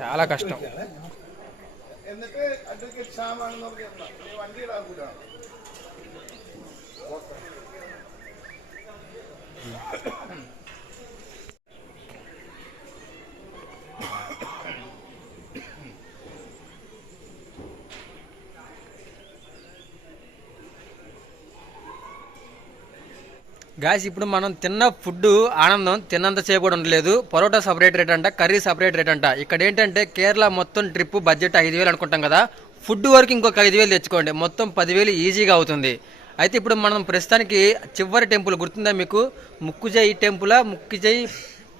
చాలా కష్టం. గాయస్ ఇప్పుడు మనం తిన్న ఫుడ్ ఆనందం తిన్నంత సేపు కూడా ఉండలేదు. పరోటా సపరేట్ రేట్ అంట, కర్రీ సపరేట్ రేట్ అంట. ఇక్కడ ఏంటంటే కేరళ మొత్తం ట్రిప్ బడ్జెట్ 5,000 అనుకుంటాం కదా, ఫుడ్ వరకు ఇంకొక 5,000 తెచ్చుకోండి, మొత్తం 10,000 ఈజీగా అవుతుంది. అయితే ఇప్పుడు మనం ప్రస్తుతానికి చివరి టెంపుల్ గుర్తుందా మీకు, ముక్కుజై టెంపుల్. ముక్కుజై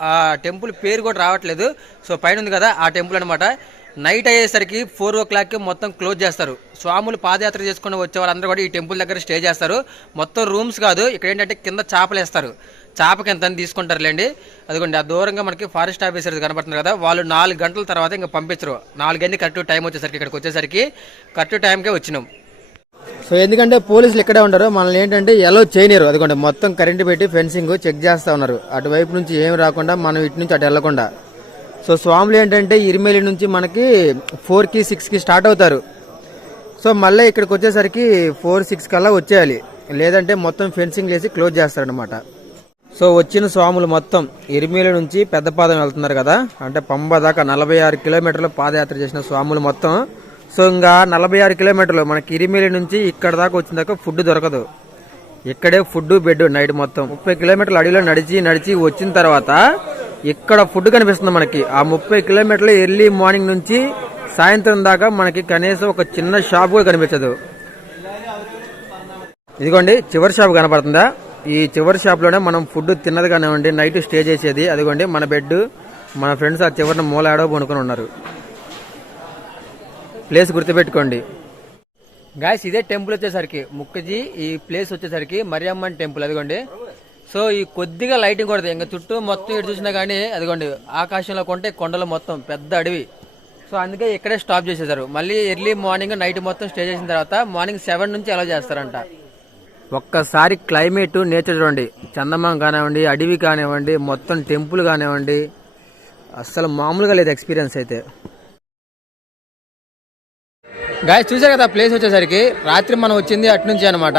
ఆ టెంపుల్ పేరు కూడా రావట్లేదు. సో పైన ఉంది కదా ఆ టెంపుల్ అనమాట. నైట్ అయ్యేసరికి 4 o'clock మొత్తం క్లోజ్ చేస్తారు. స్వాములు పాదయాత్ర చేసుకుని వచ్చే వాళ్ళందరూ కూడా ఈ టెంపుల్ దగ్గర స్టే చేస్తారు. మొత్తం రూమ్స్ కాదు, ఇక్కడ ఏంటంటే కింద చేపలు వేస్తారు. చేపకి ఎంత తీసుకుంటారులేండి. అదిగోండి ఆ దూరంగా మనకి ఫారెస్ట్ ఆఫీసర్స్ కనబడుతున్నారు కదా, వాళ్ళు 4 గంటల తర్వాత ఇంకా పంపించరు. 4 గంటలు కరెక్ట్ టైం వచ్చేసరికి ఇక్కడికి వచ్చేసరికి కరెక్ట్ టైంకే వచ్చినాం. సో ఎందుకంటే పోలీసులు ఇక్కడే ఉంటారు, మనల్ని ఏంటంటే ఎలా చేయలేరు. అదిగోండి మొత్తం కరెంటు పెట్టి ఫెన్సింగ్ చెక్ చేస్తూ ఉన్నారు. అటువైపు నుంచి ఏమి రాకుండా, మనం ఇటు నుంచి అటు వెళ్లకుండా. సో స్వాములు ఏంటంటే ఇరిమేలి నుంచి మనకి 4కి 6కి స్టార్ట్ అవుతారు. సో మళ్ళీ ఇక్కడికి వచ్చేసరికి 4-6 కల్లా వచ్చేయాలి, లేదంటే మొత్తం ఫెన్సింగ్ వేసి క్లోజ్ చేస్తారనమాట. సో వచ్చిన స్వాములు మొత్తం ఇరిమేలి నుంచి పెద్దపాదం వెళ్తున్నారు కదా, అంటే పంబ దాకా 46 కిలోమీటర్లు పాదయాత్ర చేసిన స్వాములు మొత్తం. సో ఇంకా 46 కిలోమీటర్లు మనకి ఇరిమేలి నుంచి ఇక్కడ దాకా వచ్చిన దాకా ఫుడ్ దొరకదు. ఇక్కడే ఫుడ్ బెడ్ నైట్ మొత్తం 30 కిలోమీటర్లు అడవిలో నడిచి వచ్చిన తర్వాత ఇక్కడ ఫుడ్ కనిపిస్తుంది మనకి. ఆ 30 కిలోమీటర్లు ఎర్లీ మార్నింగ్ నుంచి సాయంత్రం దాకా మనకి కనీసం ఒక చిన్న షాప్ కూడా కనిపించదు. ఇదిగోండి చివరి షాప్ కనపడుతుందా, ఈ చివరి షాప్ లోనే మనం ఫుడ్ తిన్నది కానివ్వండి, నైట్ స్టే చేసేది. అదిగోండి మన బెడ్, మన ఫ్రెండ్స్ ఆ చివరిన మూల ఆడో పనుకొని ఉన్నారు. ప్లేస్ గుర్తుపెట్టుకోండి గాయస్. ఇదే టెంపుల్ వచ్చేసరికి ముక్కజీ, ఈ ప్లేస్ వచ్చేసరికి మరియమ్మన్ టెంపుల్. అదిగోండి సో ఈ కొద్దిగా లైటింగ్ కొడుతుంది, ఇంకా చుట్టూ మొత్తం ఇటు చూసినా కానీ అదిగోండి ఆకాశంలో కొంటే కొండలు మొత్తం పెద్ద అడవి. సో అందుకే ఇక్కడే స్టాప్ చేసేసారు. మళ్ళీ ఎర్లీ మార్నింగ్ నైట్ మొత్తం స్టే చేసిన తర్వాత మార్నింగ్ 7 నుంచి అలౌ చేస్తారంట. ఒక్కసారి క్లైమేట్ నేచర్ చూడండి, చందమామ కానివ్వండి, అడవి కానివ్వండి, మొత్తం టెంపుల్ కానివ్వండి, అస్సలు మామూలుగా లేదు ఎక్స్పీరియన్స్ అయితే. గాయస్ చూసారు కదా ప్లేస్ వచ్చేసరికి రాత్రి మనం వచ్చింది అటు నుంచి అనమాట.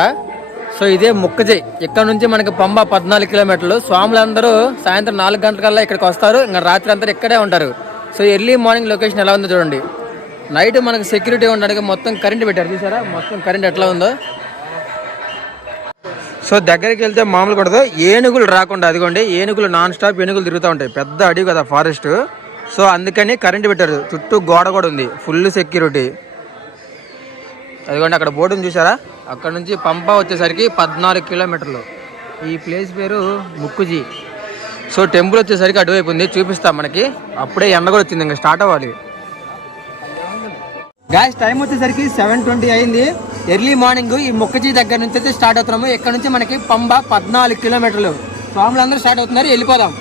సో ఇదే ముక్కజై. ఇక్కడ నుంచి మనకి పంబ 14 కిలోమీటర్లు. స్వాములందరూ సాయంత్రం 4 గంటలకల్లా ఇక్కడికి వస్తారు, ఇంకా రాత్రి అంతా ఇక్కడే ఉంటారు. సో ఎర్లీ మార్నింగ్ లొకేషన్ ఎలా ఉందో చూడండి. నైట్ మనకి సెక్యూరిటీ ఉండడానికి మొత్తం కరెంట్ పెట్టారు, చూసారా మొత్తం కరెంట్ ఎట్లా ఉందో. సో దగ్గరికి వెళ్తే మామూలు కూడదు, ఏనుగులు రాకుండా, అదిగోండి ఏనుగులు నాన్ స్టాప్ ఏనుగులు తిరుగుతూ ఉంటాయి. పెద్ద అడవి కదా ఫారెస్ట్. సో అందుకని కరెంట్ పెట్టారు, చుట్టూ గోడ కూడా ఉంది, ఫుల్ సెక్యూరిటీ. అదిగోండి అక్కడ బోర్డుని చూసారా, అక్కడ నుంచి పంప వచ్చేసరికి 14 కిలోమీటర్లు. ఈ ప్లేస్ పేరు ముక్కుజీ. సో టెంపుల్ వచ్చేసరికి అటువైపు ఉంది, చూపిస్తాం మనకి. అప్పుడే ఎండ కూడా వచ్చింది, ఇంకా స్టార్ట్ అవ్వాలి. గాయస్ టైం వచ్చేసరికి 7:20 అయింది. ఎర్లీ మార్నింగ్ ఈ ముక్కజీ దగ్గర నుంచి అయితే స్టార్ట్ అవుతున్నాము. ఇక్కడ నుంచి మనకి పంబ 14 కిలోమీటర్లు. స్వాములందరూ స్టార్ట్ అవుతున్నారు, వెళ్ళిపోదాం.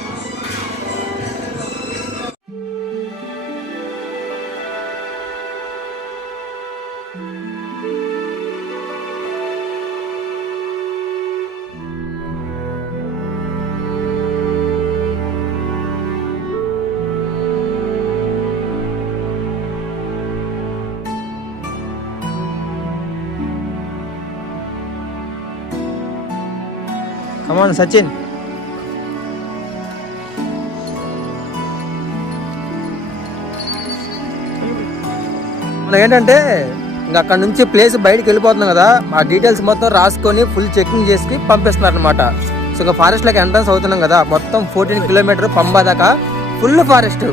కమాన్ సచిన్. మనం ఏంటంటే ఇంకా అక్కడ నుంచి ప్లేస్ బయటకు వెళ్ళిపోతున్నాం కదా, ఆ డీటెయిల్స్ మొత్తం రాసుకొని ఫుల్ చెకింగ్ చేసి పంపిస్తున్నారు అనమాట. సో ఇంకా ఫారెస్ట్లోకి ఎంట్రన్స్ అవుతున్నాం కదా, మొత్తం 14 కిలోమీటర్ పంబా దాకా ఫుల్ ఫారెస్ట్.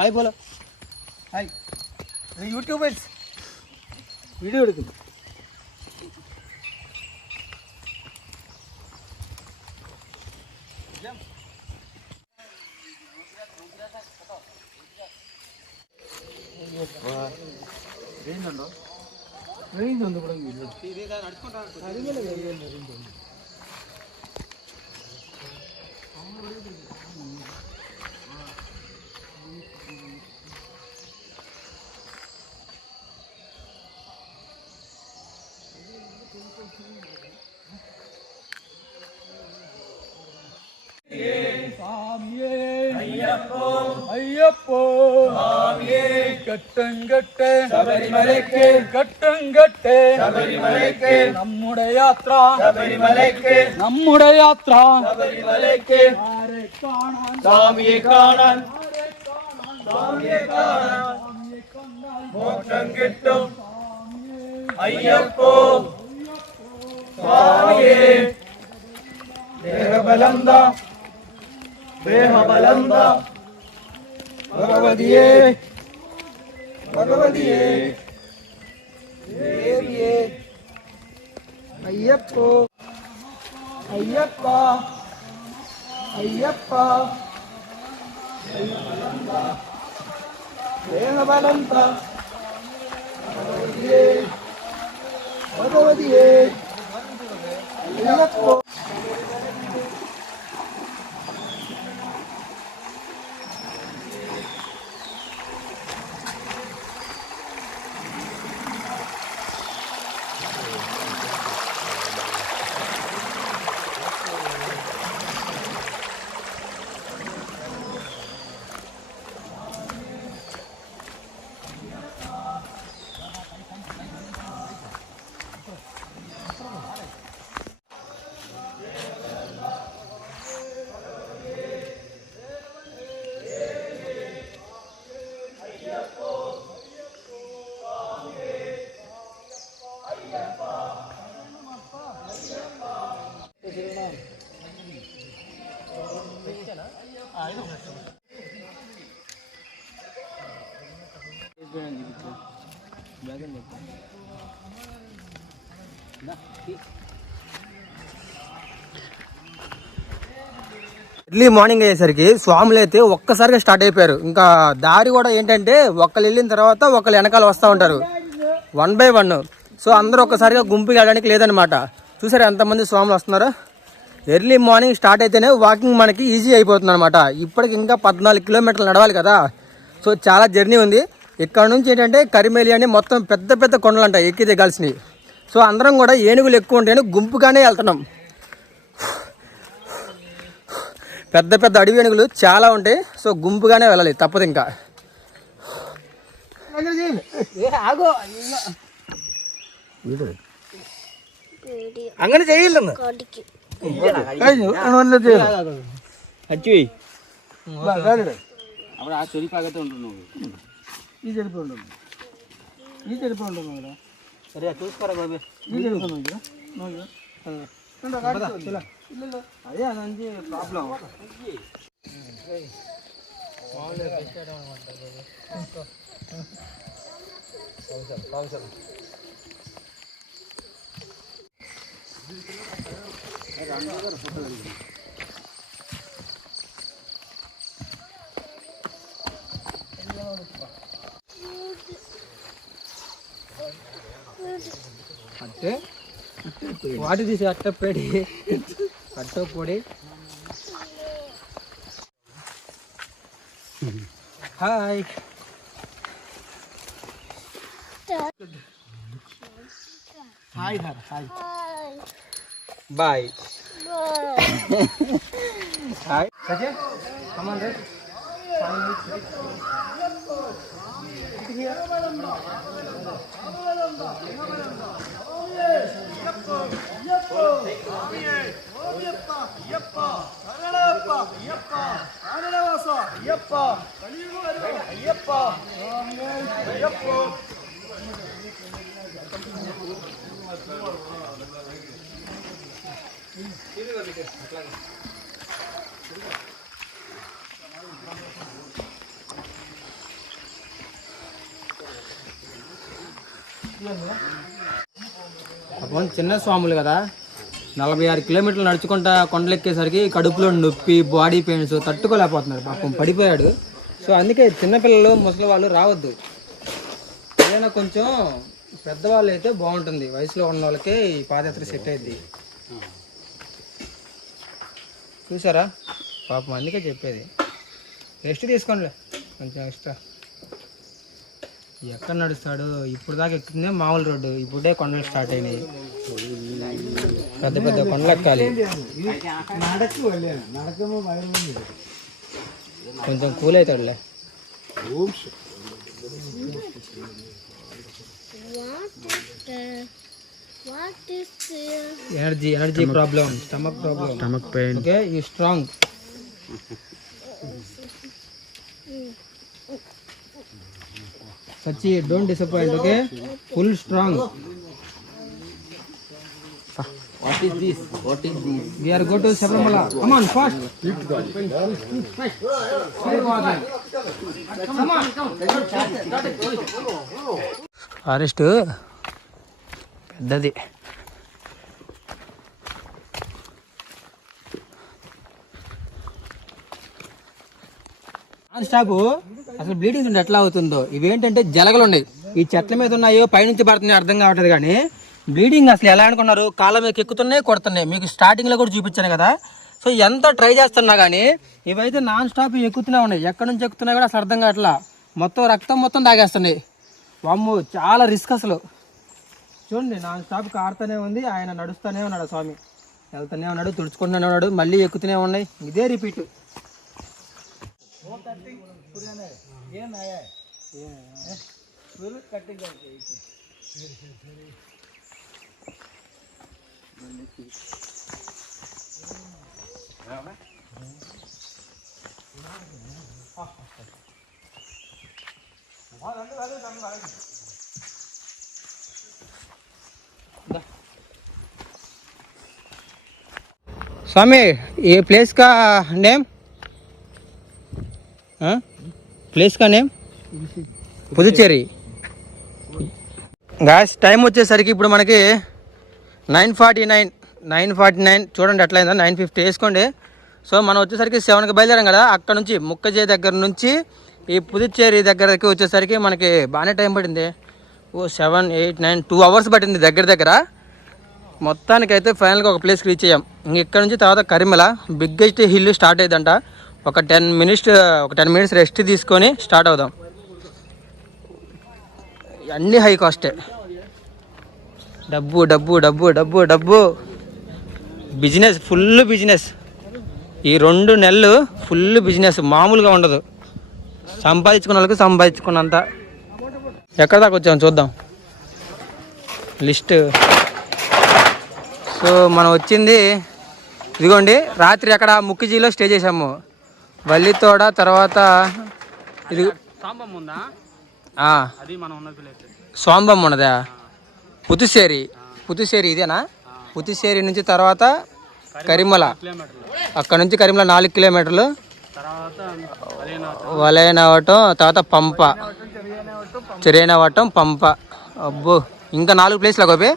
ഹായ് बोलो ഹായ് യൂട്യൂബേഴ്സ് വീഡിയോ എടുക്കുന്നു. റേഞ്ച് ഒന്നും കൂടെ അയ്യപ്പോ ഘട്ടംഘട്ട ശബരിമലയ്ക്ക് ഘട്ടംഘട്ട ശബരിമലയ്ക്ക് നമ്മുടെ യാത്ര ശബരിമലയ്ക്ക് നമ്മുടെ യാത്ര ശബരിമലയ്ക്ക് ആരെ കാണാൻ സ്വാമിയെ കാണാൻ സ്വാമിയെ കാണാൻ മോക്ഷം കിട്ടും അയ്യപ്പോ സ്വാമിയെ ദേഹബലം ദേഹബലം భగవతియే భగవతియే దేవియే అయ్యప్పో అయ్యప్ప అయ్యప్ప దేహబలంత భగవతియే భగవతియే అయ్యప్పో. ఎర్లీ మార్నింగ్ అయ్యేసరికి స్వాములు అయితే ఒక్కసారిగా స్టార్ట్ అయిపోయారు. ఇంకా దారి కూడా ఏంటంటే ఒకళ్ళు వెళ్ళిన తర్వాత ఒకళ్ళు వెనకాల వస్తూ ఉంటారు 1 by 1. సో అందరూ ఒక్కసారిగా గుంపుకి వెళ్ళడానికి లేదనమాట. చూసారు ఎంతమంది స్వాములు వస్తున్నారో. ఎర్లీ మార్నింగ్ స్టార్ట్ అయితేనే వాకింగ్ మనకి ఈజీ అయిపోతుంది అనమాట. ఇప్పటికి ఇంకా 14 కిలోమీటర్లు నడవాలి కదా. సో చాలా జర్నీ ఉంది. ఇక్కడ నుంచి ఏంటంటే కరిమేలి అని మొత్తం పెద్ద పెద్ద కొండలు అంటాయి ఎక్కి దిగాల్సినవి. సో అందరం కూడా ఏనుగులు ఎక్కువ ఉంటాయని గుంపుగానే వెళ్తున్నాం. పెద్ద పెద్ద అడవి ఏనుగులు చాలా ఉంటాయి. సో గుంపుగానే వెళ్ళాలి, తప్పదు. ఇంకా അങ്ങനെ ചെയ്യില്ലെന്ന് അവിടെ ആ ചെരുപ്പകത്ത് ఉంటున్నావు ఈ చెరుపు ఉంటుంది, ఈ చెరుపు ఉంటుంది కదా. సరే చూసుకోరా బాబు. ఈ చెరుపు ఉంది అదే అదంటే ప్రాబ్లం. అంటే వాటి తీసి అట్టపేడి అట్టపొడి. Hi hi hi bye hi Sajay come on right. అప్పుడు చిన్న స్వాములు కదా, 46 కిలోమీటర్లు నడుచుకుంటా కొండలెక్కేసరికి కడుపులో నొప్పి, బాడీ పెయిన్స్ తట్టుకోలేకపోతున్నారు. పాపం పడిపోయాడు. సో అందుకే చిన్నపిల్లలు, ముసలి వాళ్ళు రావద్దు. ఏదైనా కొంచెం పెద్దవాళ్ళు అయితే బాగుంటుంది. వయసులో ఉన్న వాళ్ళకే ఈ పాదయాత్ర సెట్ అయ్యింది. చూసారా పాపం, అందుకే చెప్పేది రెస్ట్ తీసుకోండిలే కొంచెం ఎక్స్ట్రా. ఎక్కడ నడుస్తాడు? ఇప్పుడు దాకా ఎక్కుతుందే మామూలు రోడ్డు, ఇప్పుడే కొండలు స్టార్ట్ అయినాయి. పెద్ద పెద్ద కొండలు ఎక్కాలి. కొంచెం కూల్ అవుతాడులే. Energy problem, stomach problem, stomach pain. Okay, you strong. Sachi, don't disappoint, okay? Full strong. What is this? We are going to Sabramala. Come on, fast. Come on. Forest పెద్దది. Non stop అసలు bleeding ఉంటే ఎట్లా అవుతుందో. ఇవేంటంటే జలగలు ఉన్నాయి, ఈ చెట్ల మీద ఉన్నాయో పైనుంచి పడుతున్నాయో అర్థం కావట్లేదు. కానీ బ్లీడింగ్ అసలు ఎలా అనుకున్నారు, కాళ్ళ మీద ఎక్కుతున్నాయి, కొడుతున్నాయి. మీకు స్టార్టింగ్లో కూడా చూపించాను కదా. సో ఎంత ట్రై చేస్తున్నా కానీ ఇవైతే నాన్ స్టాప్ ఎక్కుతూనే ఉన్నాయి. ఎక్కడి నుంచి ఎక్కుతున్నాయి కూడా అసలు అర్థం కావట్లా. మొత్తం రక్తం మొత్తం తాగేస్తున్నాయి. వామ్మో చాలా రిస్క్ అసలు. చూడండి నాన్ స్టాప్ కారుతూనే ఉంది, ఆయన నడుస్తూనే ఉన్నాడు, స్వామి వెళ్తూనే ఉన్నాడు, తుడుచుకుంటూనే ఉన్నాడు, మళ్ళీ ఎక్కుతూనే ఉన్నాయి. ఇదే రిపీట్. स्वामी ये प्लेस का नेम, ప్లేస్ का నేమ్ పుదుచ్చేరి. గాయస్ టైం వచ్చేసరికి ఇప్పుడు మనకి 9:49 చూడండి ఎట్లయిందో. 9:50 వేసుకోండి. సో మనం వచ్చేసరికి 7కి బయలుదేరాం కదా. అక్కడ నుంచి ముక్కజే దగ్గర నుంచి ఈ పుదుచ్చేరి దగ్గరకి వచ్చేసరికి మనకి బాగానే టైం పడింది. 7, 8, 9 2 అవర్స్ పట్టింది దగ్గర. మొత్తానికైతే ఫైనల్గా ఒక ప్లేస్కి రీచ్ అయ్యాం. ఇక్కడ నుంచి తర్వాత కరిమల బిగ్గెస్ట్ హిల్ స్టార్ట్ అయ్యిందంట. ఒక 10 మినిట్స్ రెస్ట్ తీసుకొని స్టార్ట్ అవుదాం. అన్నీ హై కాస్టే. డబ్బు డబ్బు డబ్బు డబ్బు డబ్బు బిజినెస్, ఫుల్ బిజినెస్. ఈ 2 నెలలు ఫుల్ బిజినెస్, మామూలుగా ఉండదు. సంపాదించుకున్న వాళ్ళకి సంపాదించుకున్నంత. ఎక్కడ దాకా వచ్చాము చూద్దాం లిస్ట్. సో మనం వచ్చింది ఇదిగోండి. రాత్రి అక్కడ ముక్కిజీలో స్టే చేసాము. వల్లితోడ తర్వాత ఇది సోంబం ఉన్నదా, పుతుశ్శేరి ఇదేనా. పుతుశ్శేరి నుంచి తర్వాత కరిమల, అక్కడ నుంచి కరిమల 4 కిలోమీటర్లు, వలయనవటం, తర్వాత పంప, చిరేనవటం, పంప. అబ్బో ఇంకా 4 ప్లేస్లు గోపి.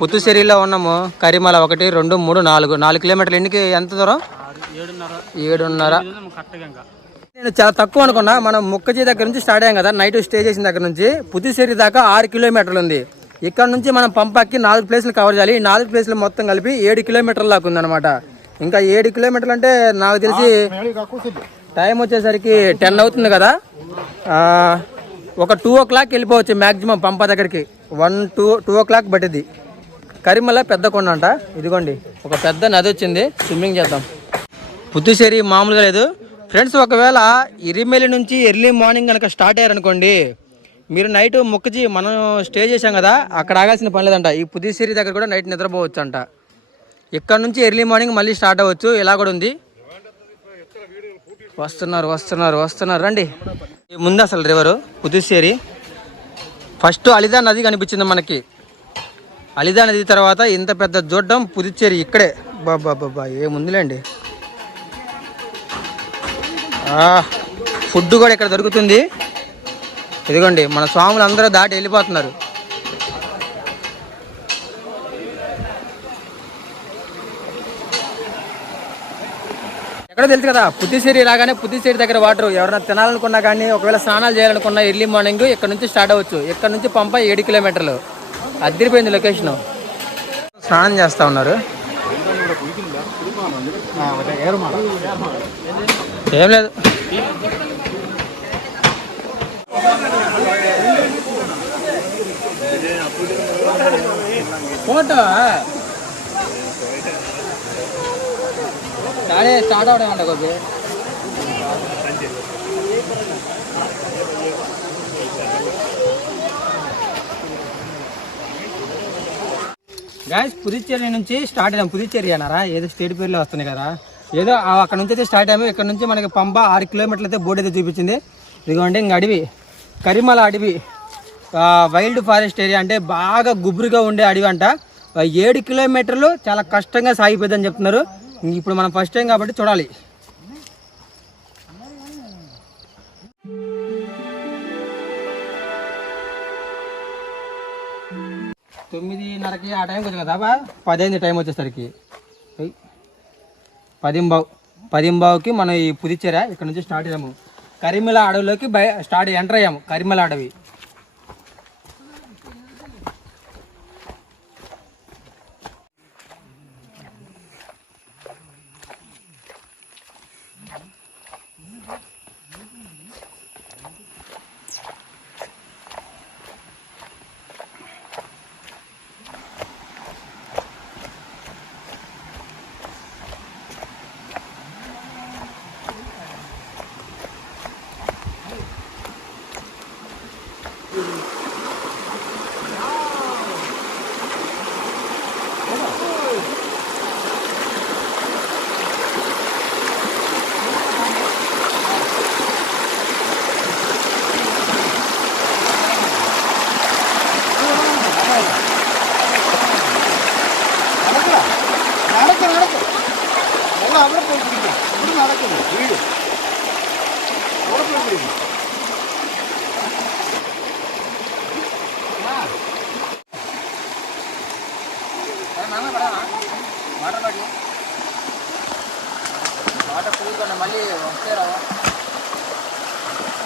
పుతుశ్శేరిలో ఉన్నాము. కరిమల 1, 2, 3, 4 కిలోమీటర్లు. ఎన్నికి ఎంత దూరం? 7:30. నేను చాలా తక్కువ అనుకున్నా. మనం ముక్కజీ దగ్గర నుంచి స్టార్ట్ అయ్యాం కదా, నైట్ స్టే చేసిన దగ్గర నుంచి పుదుచ్చేరి దాకా 6 కిలోమీటర్లు ఉంది. ఇక్కడ నుంచి మనం పంపకి 4 ప్లేస్లు కవర్ చేయాలి. ఈ 4 ప్లేస్లు మొత్తం కలిపి 7 కిలోమీటర్ల దాకా ఉందన్నమాట. ఇంకా 7 కిలోమీటర్లు అంటే నాకు తెలిసి టైం వచ్చేసరికి 10 అవుతుంది కదా. ఒక 2 o'clock వెళ్ళిపోవచ్చు మ్యాక్సిమం పంప దగ్గరికి. 1-2 o'clock పట్టింది. కరిమల పెద్ద కొండ అంట. ఇదిగోండి ఒక పెద్ద నది వచ్చింది, స్విమ్మింగ్ చేద్దాం. పుదుచ్చేరి మామూలుగా లేదు ఫ్రెండ్స్. ఒకవేళ ఇరిమెలి నుంచి ఎర్లీ మార్నింగ్ కనుక స్టార్ట్ అయ్యారనుకోండి, మీరు నైట్ ముక్కజీ మనం స్టే చేసాం కదా, అక్కడ ఆగాల్సిన పని లేదంట. ఈ పుదుచ్చేరి దగ్గర కూడా నైట్ నిద్రపోవచ్చు అంట. ఇక్కడ నుంచి ఎర్లీ మార్నింగ్ మళ్ళీ స్టార్ట్ అవ్వచ్చు. ఇలా కూడా ఉంది. వస్తున్నారు రండి. ముందు అసలు రివరు పుదుచ్చేరి. ఫస్ట్ అలిదా నది కనిపించింది మనకి. అలిదా నది తర్వాత ఇంత పెద్ద చూడడం పుదుచ్చేరి ఇక్కడే. బాబా ఏముందిలేండి. ఫుడ్ కూడా ఇక్కడ దొరుకుతుంది. ఇదిగోండి మన స్వాములు అందరూ దాటి వెళ్ళిపోతున్నారు. ఎక్కడ తెలుసు కదా, పుదుచ్చేరి రాగానే పుదుచ్చేరి దగ్గర వాటర్ ఎవరైనా తినాలనుకున్నా కానీ, ఒకవేళ స్నానాలు చేయాలనుకున్నా ఎర్లీ మార్నింగ్ ఇక్కడ నుంచి స్టార్ట్ అవ్వచ్చు. ఇక్కడ నుంచి పంప 7 కిలోమీటర్లు. అదిరిపోయింది లొకేషన్. స్నానం చేస్తూ ఉన్నారు. ఏం లేదు. ఫోటో స్టార్ట్ అవడం అంట గోపి. గాయస్ పుదుచ్చేరి నుంచి స్టార్ట్ అయ్యాం. పుదుచ్చేరి అన్నారా, ఏదో స్టేట్ పేర్లో వస్తున్నాయి కదా. ఏదో అక్కడ నుంచి అయితే స్టార్ట్ అయ్యాము. ఇక్కడ నుంచి మనకి పంప 6 కిలోమీటర్లు అయితే బోర్డు అయితే చూపించింది. ఇదిగోండి ఇంక అడవి, కరిమల అడవి, వైల్డ్ ఫారెస్ట్ ఏరియా. అంటే బాగా గుబురుగా ఉండే అడవి అంట. 7 కిలోమీటర్లు చాలా కష్టంగా సాగిపోయిందని చెప్తున్నారు. ఇప్పుడు మనం ఫస్ట్ టైం కాబట్టి చూడాలి. తొమ్మిదిన్నరకి ఆ టైంకి వచ్చింది కదా, 10 అయింది టైం వచ్చేసరికి. 10:15కి మనం ఈ పుదుచ్చేరా ఇక్కడ నుంచి స్టార్ట్ అయ్యాము. కరిమల అడవిలోకి ఎంటర్ అయ్యాము. కరిమల అడవి.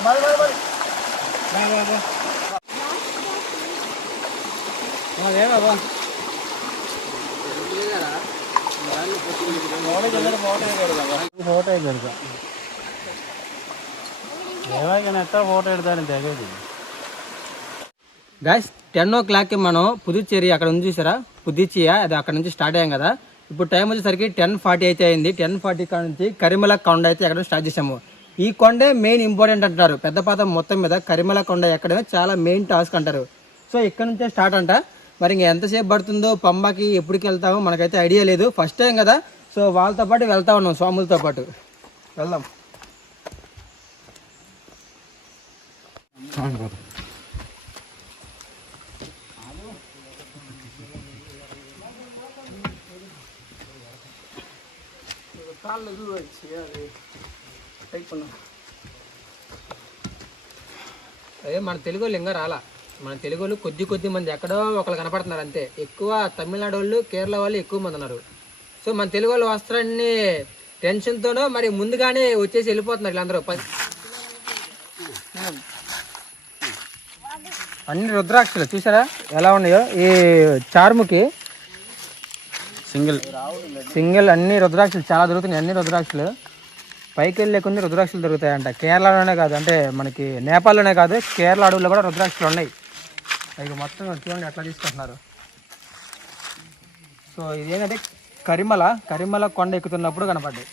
మళ్ళీ వస్తారా ఫోటో ఎక్కడ ఫోటో ఎడతాను తెగేది. గాయస్ 10 o'clockకి మనం పుదుచ్చేరి అక్కడ ఉంది చూసారా, పుదుచ్చియా, అది అక్కడ నుంచి స్టార్ట్ అయ్యాం కదా. ఇప్పుడు టైం వచ్చేసరికి 10:40 అయితే అయింది. 10:40 కాడ నుంచి కరిమల కొండ అయితే ఎక్కడ స్టార్ట్ చేసాము. ఈ కొండే మెయిన్ ఇంపార్టెంట్ అంటారు. పెద్దపాతం మొత్తం మీద కరిమల కొండ ఎక్కడమే చాలా మెయిన్ టాస్క్ అంటారు. సో ఇక్కడ నుంచే స్టార్ట్ అంట. మరి ఇంకా ఎంతసేపు పడుతుందో, పంబాకి ఎప్పటికి వెళ్తామో మనకైతే ఐడియా లేదు. ఫస్ట్ టైం కదా, సో వాళ్ళతో పాటు వెళ్తా ఉన్నాం, స్వాములతో పాటు వెళ్దాం. అదే మన తెలుగు వాళ్ళు ఇంకా రాలా. మన తెలుగు వాళ్ళు కొద్ది మంది ఎక్కడో ఒకళ్ళు కనపడుతున్నారు అంతే. ఎక్కువ తమిళనాడు వాళ్ళు, కేరళ వాళ్ళు ఎక్కువ మంది ఉన్నారు. సో మన తెలుగు వాళ్ళు వస్త్రాన్ని టెన్షన్తోనో మరి ముందుగానే వచ్చేసి వెళ్ళిపోతున్నారు వీళ్ళందరూ. అన్ని రుద్రాక్షలు చూసారా ఎలా ఉన్నాయో. ఈ చార్ముకి సింగిల్ అన్ని రుద్రాక్షలు చాలా దొరుకుతున్నాయి. అన్ని రుద్రాక్షలు పైకి వెళ్ళే కొన్ని రుద్రాక్షలు దొరుకుతాయంట. కేరళలోనే కాదు, అంటే మనకి నేపాల్లోనే కాదు, కేరళ అడవుల్లో కూడా రుద్రాక్షలు ఉన్నాయి. అవి మొత్తం చూడండి ఎట్లా తీసుకుంటున్నారు. సో ఇదేంటంటే కరిమల కొండ ఎక్కుతున్నప్పుడు కనపడ్డాయి.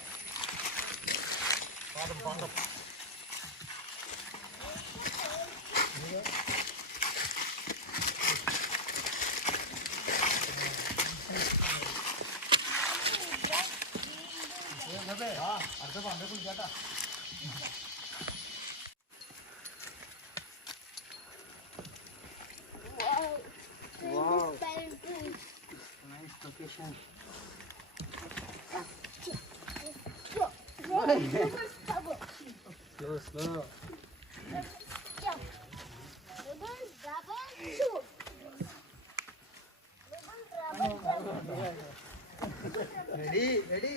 Ready?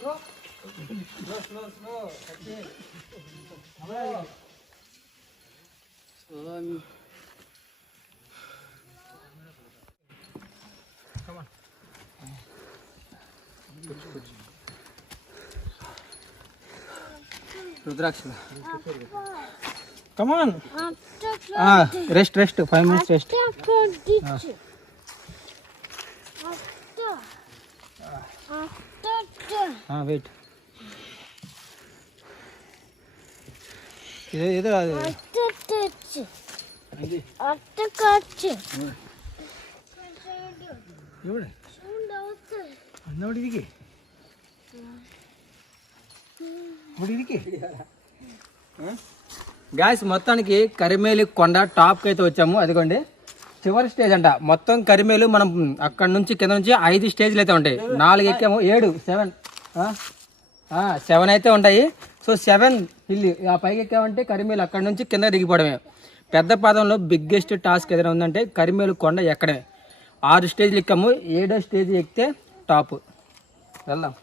Go. Slow. Okay. Come on. Rudraksha. Come on. Rest. 5 minutes rest. Wait. ఇది గ్యాస్ మొత్తానికి కరిమేలి కొండ టాప్కి అయితే వచ్చాము. అదిగోండి చివరి స్టేజ్ అంట. మొత్తం కరిమేలు మనం అక్కడ నుంచి కింద నుంచి 5 స్టేజ్లు అయితే ఉంటాయి. 4 ఎక్కాము, 7 అయితే ఉంటాయి. సో 7 హిల్ ఆ పైకి ఎక్కామంటే కరిమేలు అక్కడ నుంచి కింద దిగిపోవడమే. పెద్ద పాదంలో బిగ్గెస్ట్ టాస్క్ ఏదైనా ఉందంటే కరిమేలు కొండ ఎక్కడమే. 6 స్టేజ్లు ఎక్కాము, 7వ స్టేజ్ ఎక్కితే టాప్. వెళ్దాం.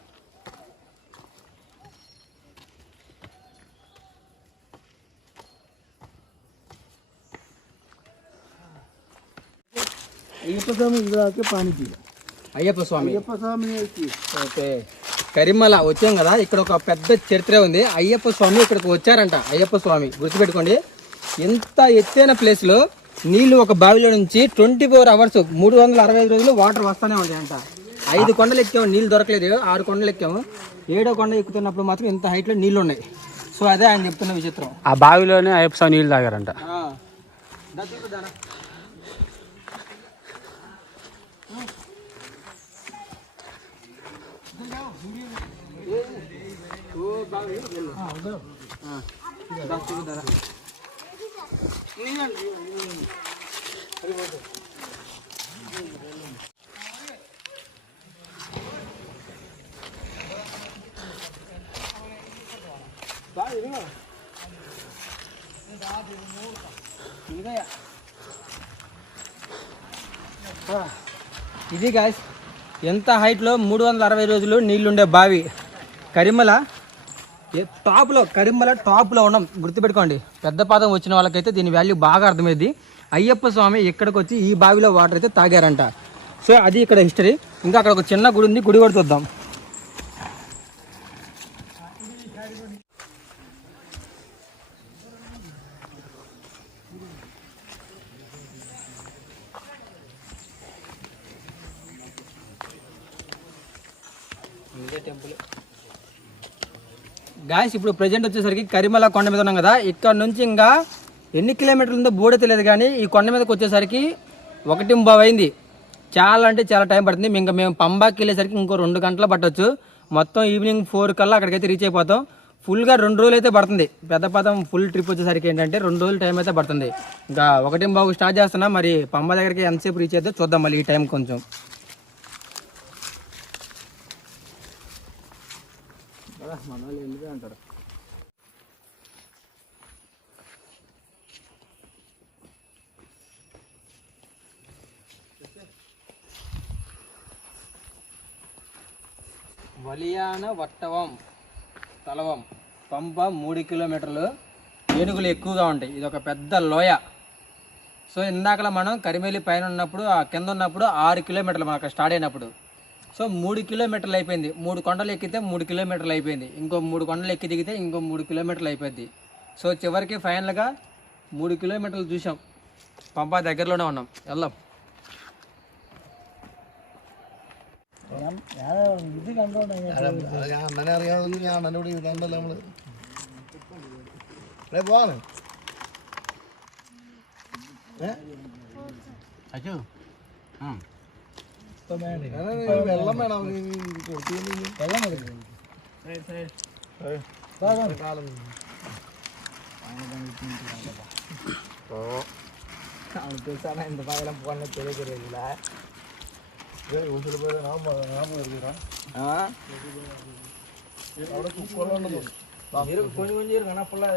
అయ్యప్ప స్వామి ఇదికి పానికి అయ్యప్ప స్వామి స్వామి ఓకే. కరిమల వచ్చాం కదా, ఇక్కడ ఒక పెద్ద చరిత్ర ఉంది. అయ్యప్ప స్వామి ఇక్కడికి వచ్చారంట. అయ్యప్ప స్వామి గుర్తుపెట్టుకోండి. ఎంత ఎత్తైన ప్లేస్లో నీళ్లు ఒక బావిలో నుంచి 24 hours 365 రోజులు వాటర్ వస్తూనే ఉంటాయంట. 5 కొండలు ఎక్కాము, నీళ్ళు దొరకలేదు. 6 కొండలు ఎక్కాము. 7వ కొండ ఎక్కుతున్నప్పుడు మాత్రం ఇంత హైట్లో నీళ్ళు ఉన్నాయి. సో అదే ఆయన చెప్తున్న విచిత్రం. ఆ బావిలోనే అయ్యప్ప స్వామి నీళ్ళు తాగారంట. ఇది గాయస్ ఎంత హైట్లో 360 రోజులు నీళ్లుండే బావి కరిమల టాప్లో ఉన్నాం. గుర్తుపెట్టుకోండి. పెద్ద పాదం వచ్చిన వాళ్ళకైతే దీని వాల్యూ బాగా అర్థమైంది. అయ్యప్ప స్వామి ఇక్కడికి వచ్చి ఈ బావిలో వాటర్ అయితే తాగారంట. సో అది ఇక్కడ హిస్టరీ. ఇంకా అక్కడ ఒక చిన్న గుడి ఉంది, గుడి కూడా చూద్దాం. గాయస్ ఇప్పుడు ప్రజెంట్ వచ్చేసరికి కరిమల కొండ మీద ఉన్నాం కదా. ఇక్కడ నుంచి ఇంకా ఎన్ని కిలోమీటర్లు ఉందో బోర్డే తెలియదు, కానీ ఈ కొండ మీదకి వచ్చేసరికి 1:15 అయింది. చాలా అంటే చాలా టైం పడుతుంది. ఇంకా మేము పంబాకి వెళ్ళేసరికి ఇంకో 2 గంటలు పట్టవచ్చు. మొత్తం ఈవినింగ్ 4 కల్లా అక్కడికైతే రీచ్ అయిపోతాం. ఫుల్గా 2 రోజులు అయితే పడుతుంది. పెద్దపాదం ఫుల్ ట్రిప్ వచ్చేసరికి ఏంటంటే 2 రోజులు టైం అయితే పడుతుంది. ఇంకా 1:15 స్టార్ట్ చేస్తున్నా. మరి పంబ దగ్గరికి ఎంతసేపు రీచ్ అయితే చూద్దాం మళ్ళీ ఈ టైం కొంచెం. మన వాళ్ళు ఎందుకు అంటారు. వలియాన వట్టవం తలవం పంప 3 కిలోమీటర్లు. ఏనుగులు ఎక్కువగా ఉంటాయి. ఇది ఒక పెద్ద లోయ. సో ఇందాకలా మనం కరిమేలి పైన ఉన్నప్పుడు ఆ కింద ఉన్నప్పుడు 6 కిలోమీటర్లు మనకు స్టార్ట్ అయినప్పుడు. సో 3 కిలోమీటర్లు అయిపోయింది. 3 కొండలు ఎక్కితే 3 కిలోమీటర్లు అయిపోయింది. ఇంకో 3 కొండలు ఎక్కి దిగితే ఇంకో 3 కిలోమీటర్లు అయిపోయింది. సో చివరికి ఫైనల్గా 3 కిలోమీటర్లు చూసాం. పంపా దగ్గరలోనే ఉన్నాం. వెళ్దాం. വെള്ളം വേണം ఎంత పగలం పోన్న తెలియదు. కొంచెం కనపడలా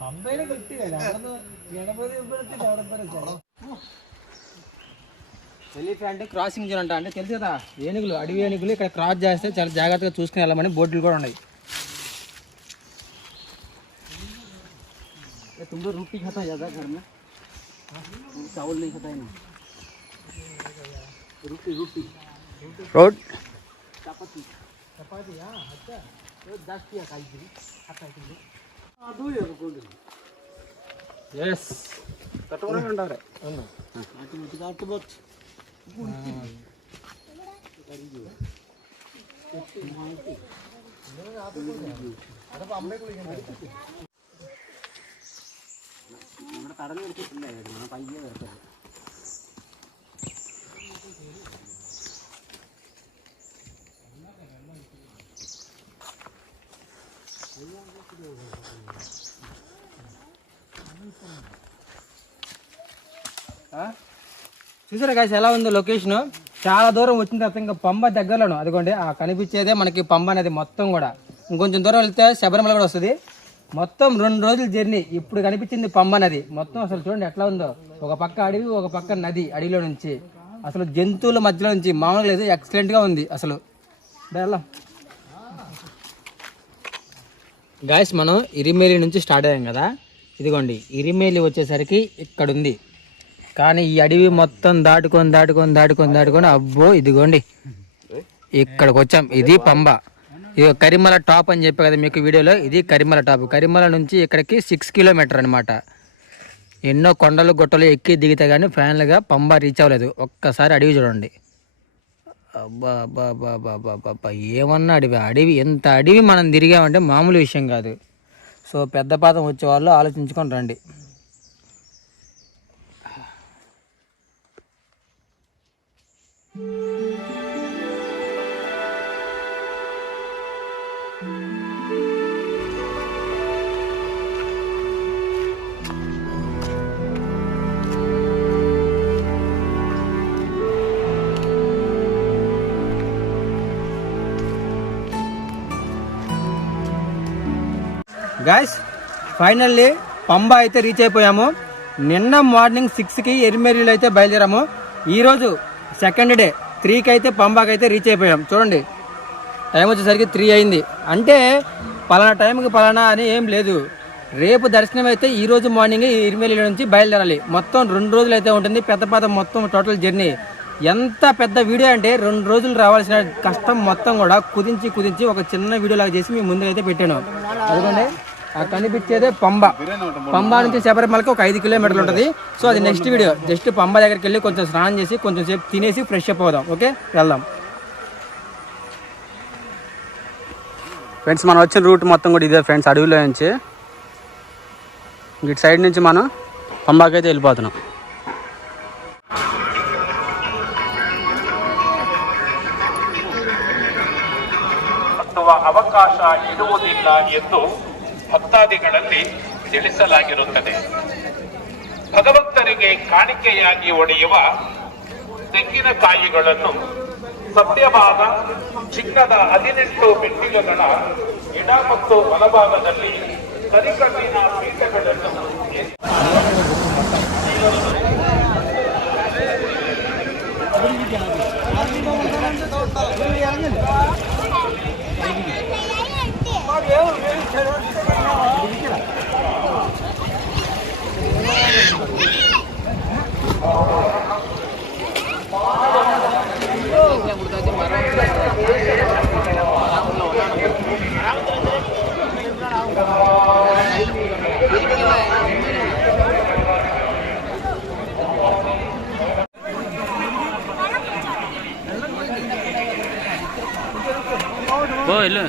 పంపైనా గట్టి ఎలిఫెంట్ క్రాసింగ్ జోన్ అంటే తెలుసు కదా, ఏనుగులు, అడవి ఏనుగులు ఇక్కడ క్రాస్ చేస్తే చాలా జాగ్రత్తగా చూసుకుని వెళ్ళమని బోర్డులు కూడా ఉన్నాయి. तुम लोग रोटी खाता ज़्यादा घर में, चावल नहीं खाता है ना, रोटी रोटी रोड चपाती चपाती. हाँ अच्छा तो 10 किया खाई थी खाता है तुम ಅದು ಯಾರು यस कटोरा अंडारे ಅದು ಮುಟ್ಟಾಟ ಬಟ್ അപ്പൊ അമ്മയെ കുളിക്കാൻ നമ്മുടെ കടന്നു എടുത്തിട്ടില്ല, പയ്യെ വരട്ടെ. చూసారా గాయస్ ఎలా ఉందో లొకేషన్. చాలా దూరం వచ్చిన తర్వాత ఇంకా పంబ దగ్గరలోను అదిగోండి ఆ కనిపించేదే మనకి పంబ అనేది మొత్తం కూడా. ఇంకొంచెం దూరం వెళ్తే శబరిమల కూడా వస్తుంది. మొత్తం 2 రోజుల జర్నీ. ఇప్పుడు కనిపించింది పంబ నది మొత్తం. అసలు చూడండి ఎట్లా ఉందో, ఒక పక్క అడవి ఒక పక్క నది. అడవిలో నుంచి అసలు జంతువుల మధ్యలో నుంచి మామూలుగా లేదు, ఎక్సలెంట్గా ఉంది అసలు. వెళ్దాం గాయస్. మనం ఇరిమేలి నుంచి స్టార్ట్ అయ్యాం కదా. ఇదిగోండి ఇరిమేలి వచ్చేసరికి ఇక్కడ ఉంది. కానీ ఈ అడవి మొత్తం దాటుకొని అబ్బో ఇదిగోండి ఇక్కడికి వచ్చాం. ఇది పంబ. ఇది కరిమల టాప్ అని చెప్పా కదా మీకు వీడియోలో. ఇది కరిమల టాప్. కరిమల నుంచి ఇక్కడికి 6 కిలోమీటర్ అనమాట. ఎన్నో కొండలు గుట్టలు ఎక్కి దిగితే కానీ ఫైనల్గా పంబ రీచ్ అవ్వలేదు. ఒక్కసారి అడవి చూడండి. అబ్బా అబ్బా అబ్బా అబ్బా అబ్బా ఏమన్నా అడవి ఎంత అడవి మనం తిరిగామంటే మామూలు విషయం కాదు. సో పెద్ద పాదం వచ్చేవాళ్ళు ఆలోచించుకొని రండి. గాయస్ ఫైనల్లీ పంబ అయితే రీచ్ అయిపోయాము. నిన్న మార్నింగ్ 6కి ఎరిమేలిలో అయితే బయలుదేరాము. ఈరోజు సెకండ్ డే 3కి అయితే పంబాకి అయితే రీచ్ అయిపోయాం. చూడండి టైం వచ్చేసరికి 3 అయింది. అంటే పలానా టైంకి పలానా అని ఏం లేదు. రేపు దర్శనం అయితే ఈరోజు మార్నింగ్ ఎరిమేలిలో నుంచి బయలుదేరాలి. మొత్తం 2 రోజులు అయితే ఉంటుంది. పెద్దపాదం మొత్తం టోటల్ జర్నీ. ఎంత పెద్ద వీడియో అంటే 2 రోజులు రావాల్సిన కష్టం మొత్తం కూడా కుదించి ఒక చిన్న వీడియో లాగా చేసి మీ ముందు అయితే పెట్టాను. అదిగోండి ఆ కనిపించేదే పంబ. పంబ నుంచి శబరిమలకి ఒక 5 కిలోమీటర్లు ఉంటుంది. సో అది నెక్స్ట్ వీడియో. జస్ట్ పంబ దగ్గరికి వెళ్ళి కొంచెం స్నానం చేసి కొంచెం సేపు తినేసి ఫ్రెష్ అప్ అవుదాం. ఓకే వెళ్దాం ఫ్రెండ్స్. మనం వచ్చిన రూట్ మొత్తం కూడా ఇదే ఫ్రెండ్స్. అడవిలో నుంచి ఇటు సైడ్ నుంచి మనం పంబాకి అయితే వెళ్ళిపోతున్నాం. ಅವಕಾಶ ಇರುವುದಿಲ್ಲ ಎಂದು ಭಕ್ತಾದಿಗಳಲ್ಲಿ ತಿಳಿಸಲಾಗಿರುತ್ತದೆ. ಭಗವಂತರಿಗೆ ಕಾಣಿಕೆಯಾಗಿ ಒಡೆಯುವ ತೆಂಗಿನಕಾಯಿಗಳನ್ನು ಸತ್ಯವಾದ ಚಿನ್ನದ 18 ಮೆಟ್ಟಿಲುಗಳ ಎಡ ಮತ್ತು ಬಲಭಾಗದಲ್ಲಿ ಕರಿಕಲ್ಲಿನ ಪೀಠಗಳನ್ನು ఇల్లు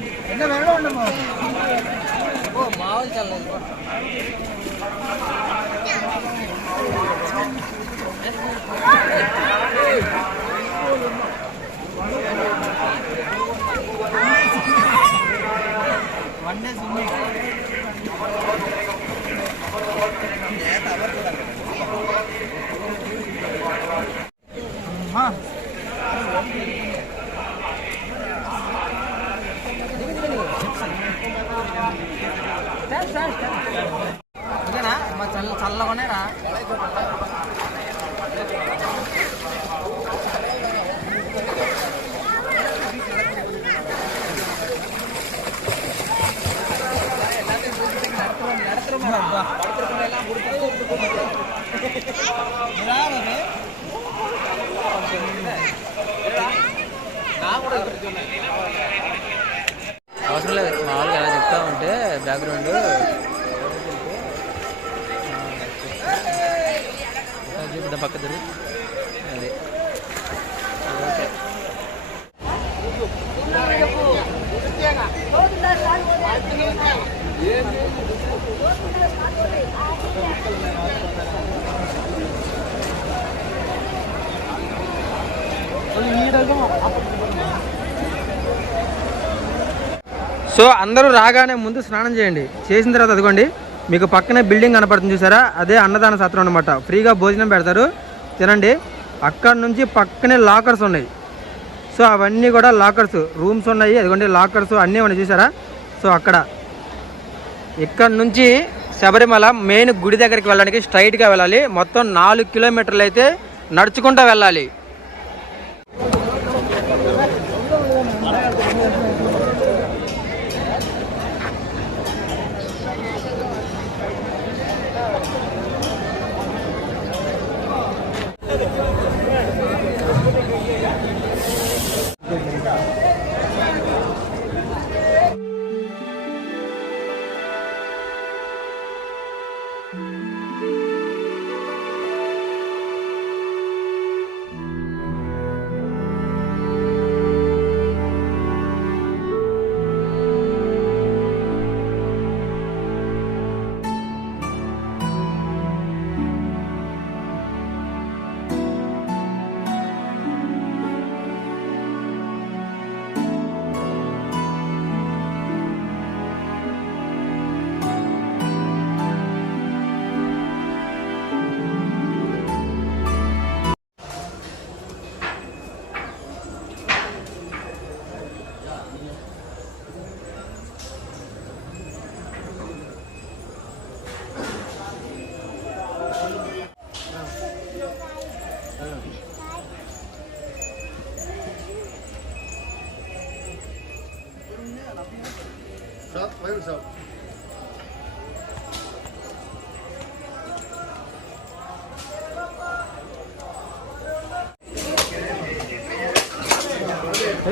చల్లగానే రా. అవసరం లేదు మామూలుగా ఎలా చెప్తా ఉంటే బ్యాక్గ్రౌండ్ పక్క దొరి అది ఓకే. సో అందరూ రాగానే ముందు స్నానం చేయండి. చేసిన తర్వాత అదిగోండి మీకు పక్కనే బిల్డింగ్ కనపడుతుంది చూసారా, అదే అన్నదాన సత్రం అనమాట. ఫ్రీగా భోజనం పెడతారు, తినండి. అక్కడ నుంచి పక్కనే లాకర్స్ ఉన్నాయి. సో అవన్నీ కూడా లాకర్స్ రూమ్స్ ఉన్నాయి. అదిగోండి లాకర్స్ అన్నీ ఉన్నాయి చూసారా. సో అక్కడ ఇక్కడ నుంచి శబరిమల మెయిన్ గుడి దగ్గరికి వెళ్ళడానికి స్ట్రైట్గా వెళ్ళాలి. మొత్తం 4 కిలోమీటర్లు అయితే నడుచుకుంటూ వెళ్ళాలి.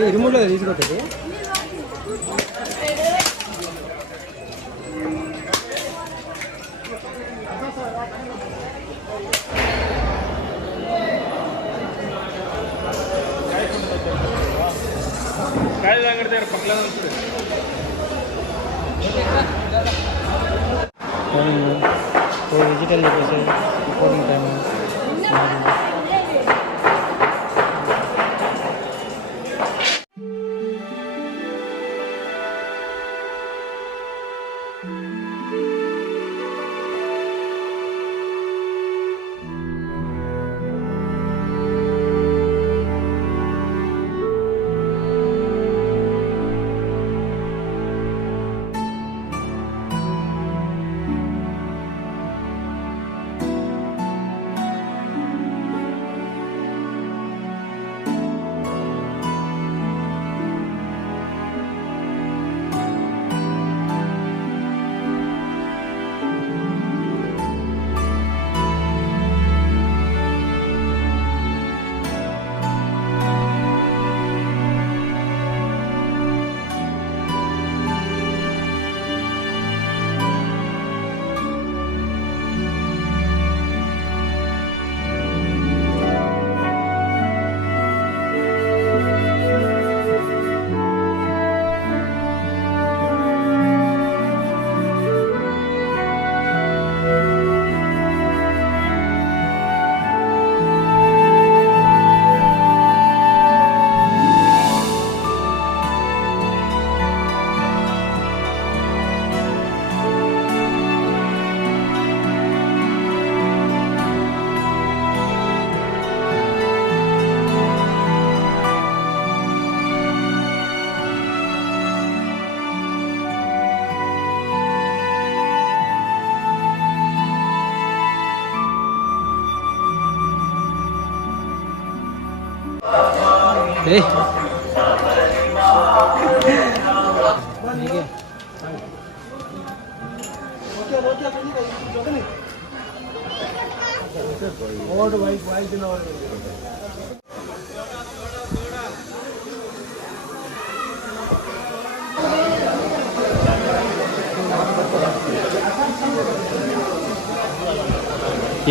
ఇరుములో తీసుకొచ్చేది डिजिटल रिपोर्टिंग टाइम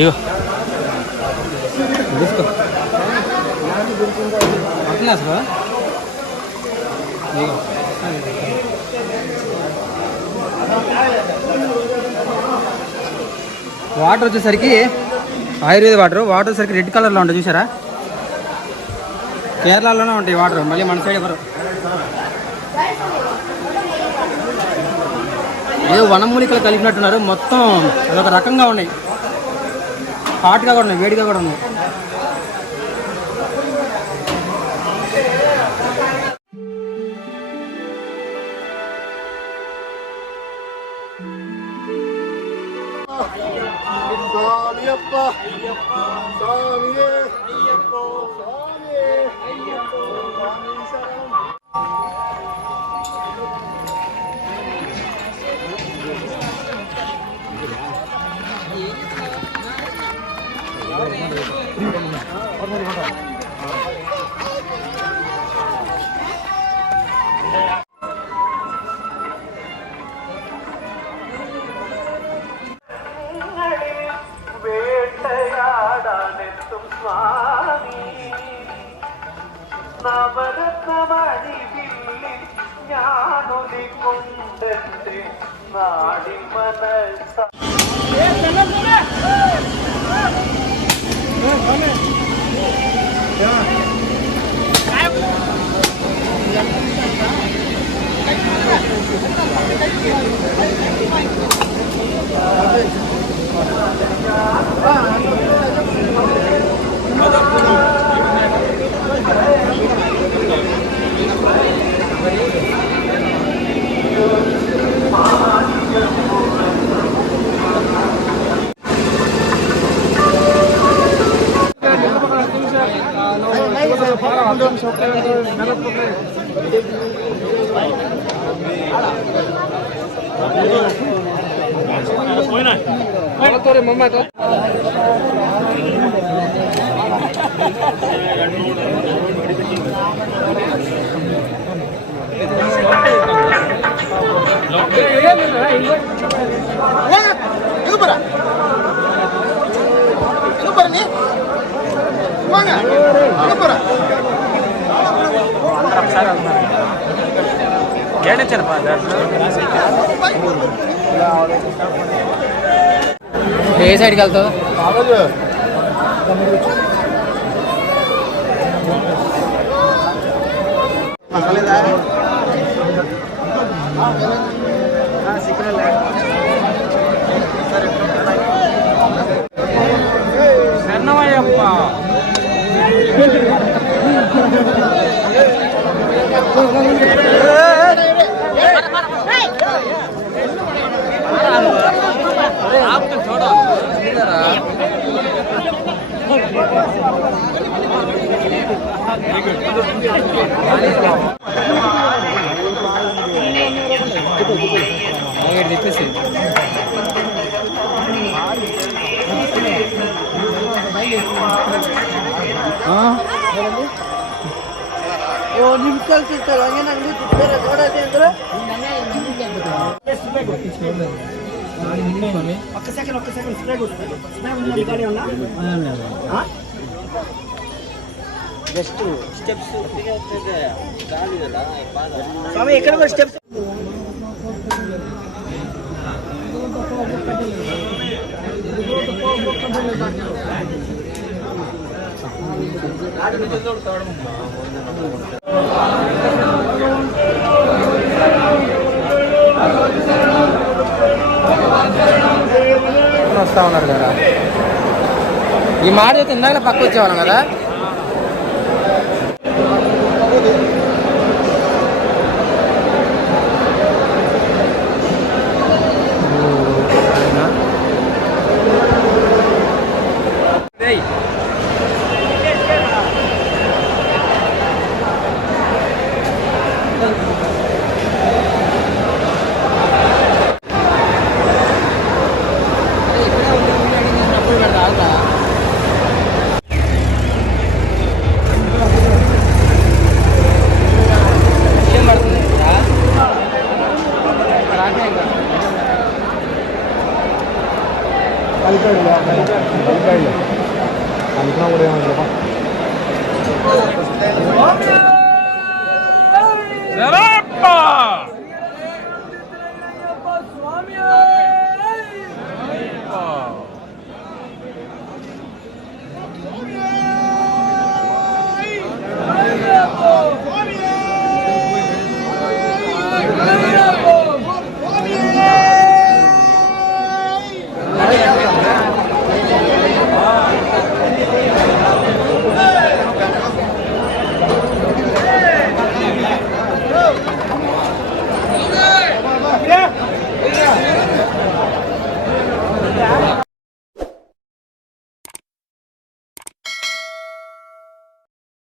ఇగో తీసుకో అట్లా అసలు ఇగో వాటర్ వచ్చేసరికి ఆయుర్వేద వాటర్ వచ్చేసరికి రెడ్ కలర్లో ఉంటుంది చూసారా. కేరళలోనే ఉంటాయి వాటర్, మళ్ళీ మన సైడ్ ఎవరు ఏదో వనమూలికలు కలిపినట్టున్నారు. మొత్తం అదొక రకంగా ఉన్నాయి, హాట్గా కూడా ఉన్నాయి, వేడిగా కూడా ఉన్నాయి. വേട്ടയാടാനെത്തും സ്വാമി നവരത്നമണി വില്ലിൽ ഞാനൊലിക്കൊണ്ടെന്റെ നാടി മനസ്സ ఏ సైడ్కి వెళ్తావు? జస్ట్ స్టెప్స్ చాలు కదా స్వామి, ఎక్కడ కూడా స్టెప్స్. వస్తా ఉన్నారు కదా, ఈ మాట అయితే ఇందాక పక్క వచ్చేవాళ్ళం కదా.